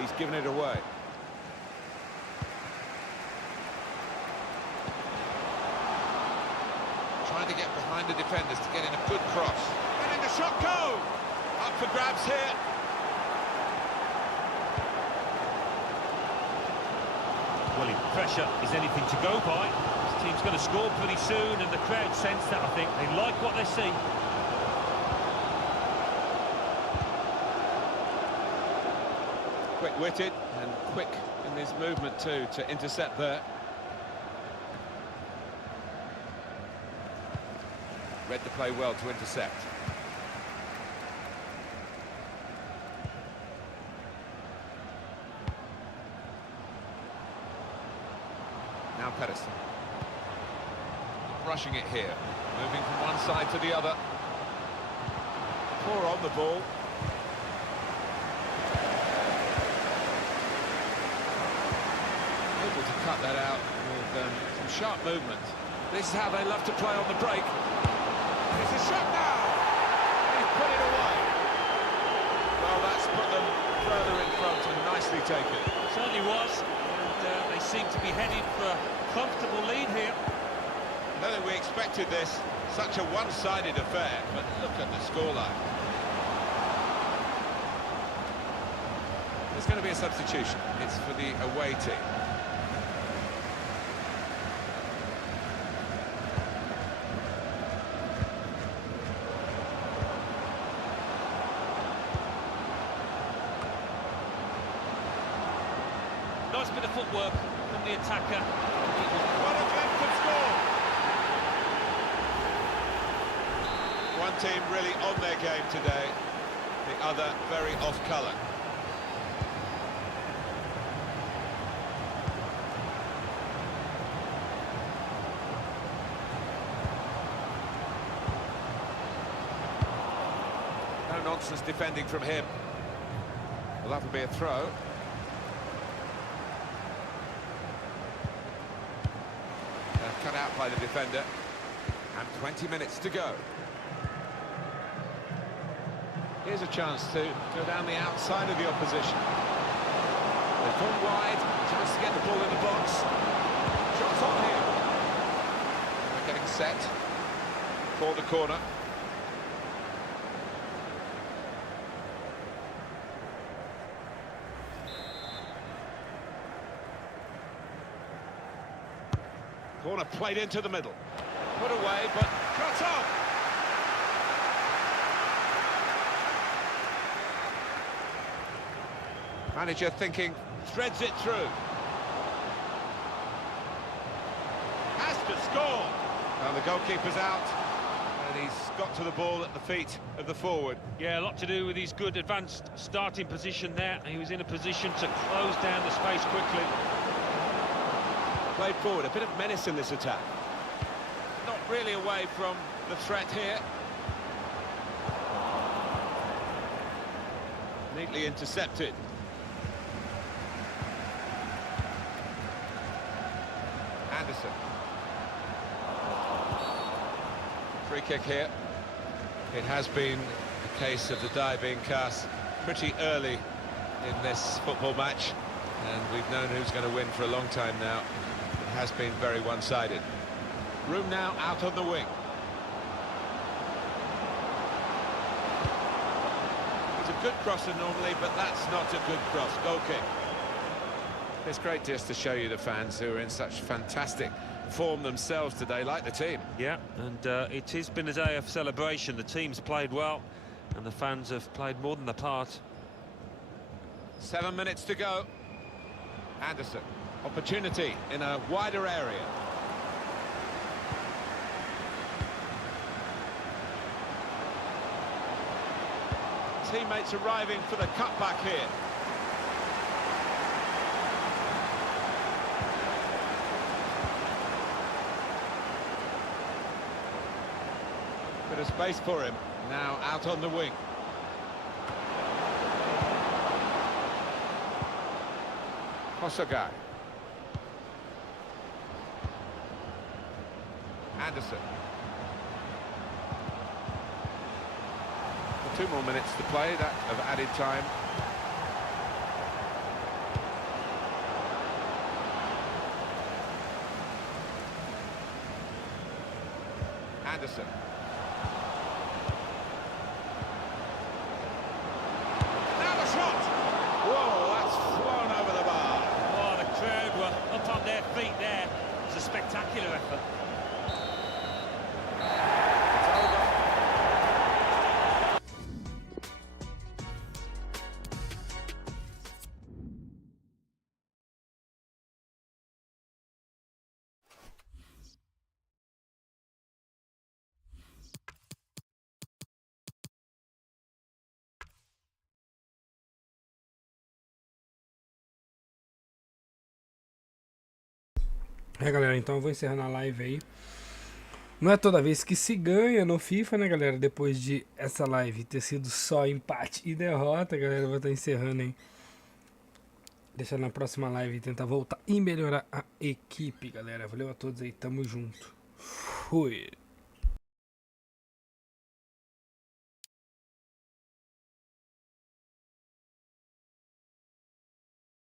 He's given it away. Trying to get behind the defenders to get in a good cross. Letting the shot go! Up for grabs here. Well, if pressure is anything to go by, this team's going to score pretty soon, and the crowd sense that, I think. They like what they see. Quick-witted and quick in his movement too to intercept there. Read the play well to intercept. Now Pedersen. Rushing it here. Moving from one side to the other. Poor on the ball. Able to cut that out with some sharp movement. This is how they love to play on the break. It's a shot now! He's put it away. Well, that's put them further in front and nicely taken. Certainly was, and they seem to be heading for a comfortable lead here. I don't think we expected this. Such a one-sided affair, but look at the scoreline. There's going to be a substitution. It's for the away team. Nice bit of footwork from the attacker. What a dreadful score! One team really on their game today, the other very off-colour. No nonsense defending from him. Well, that'll be a throw. Cut out by the defender, and 20 minutes to go. Here's a chance to go down the outside of the opposition. They've gone wide, chance to get the ball in the box. Shots on here. They're getting set for the corner. Corner played into the middle. Put away, but cut off. Manager thinking, threads it through. Has to score. Well, the goalkeeper's out, and he's got to the ball at the feet of the forward. Yeah, a lot to do with his good advanced starting position there. He was in a position to close down the space quickly. Played forward, a bit of menace in this attack. Not really away from the threat here. Neatly intercepted. Anderson. Free kick here. It has been a case of the die being cast pretty early in this football match, and we've known who's going to win for a long time now. It has been very one-sided. Room now out on the wing. He's a good crosser normally, but that's not a good cross. Goal kick. It's great just to show you the fans who are in such fantastic form themselves today, like the team. Yeah, and it has been a day of celebration. The team's played well, and the fans have played more than their part. 7 minutes to go. Anderson. Opportunity in a wider area. Teammates arriving for the cutback here. Bit of space for him. Now out on the wing. Hosogai. Anderson. 2 more minutes to play, that of added time. Anderson. Now the shot! Whoa, that's flown over the bar. Oh, the crowd were up on their feet there. It's a spectacular effort. Galera, então eu vou encerrando a live aí. Não é toda vez que se ganha no FIFA, né, galera? Depois de essa live ter sido só empate e derrota, galera, eu vou estar encerrando, hein? Deixar na próxima live e tentar voltar e melhorar a equipe, galera. Valeu a todos aí, tamo junto. Fui!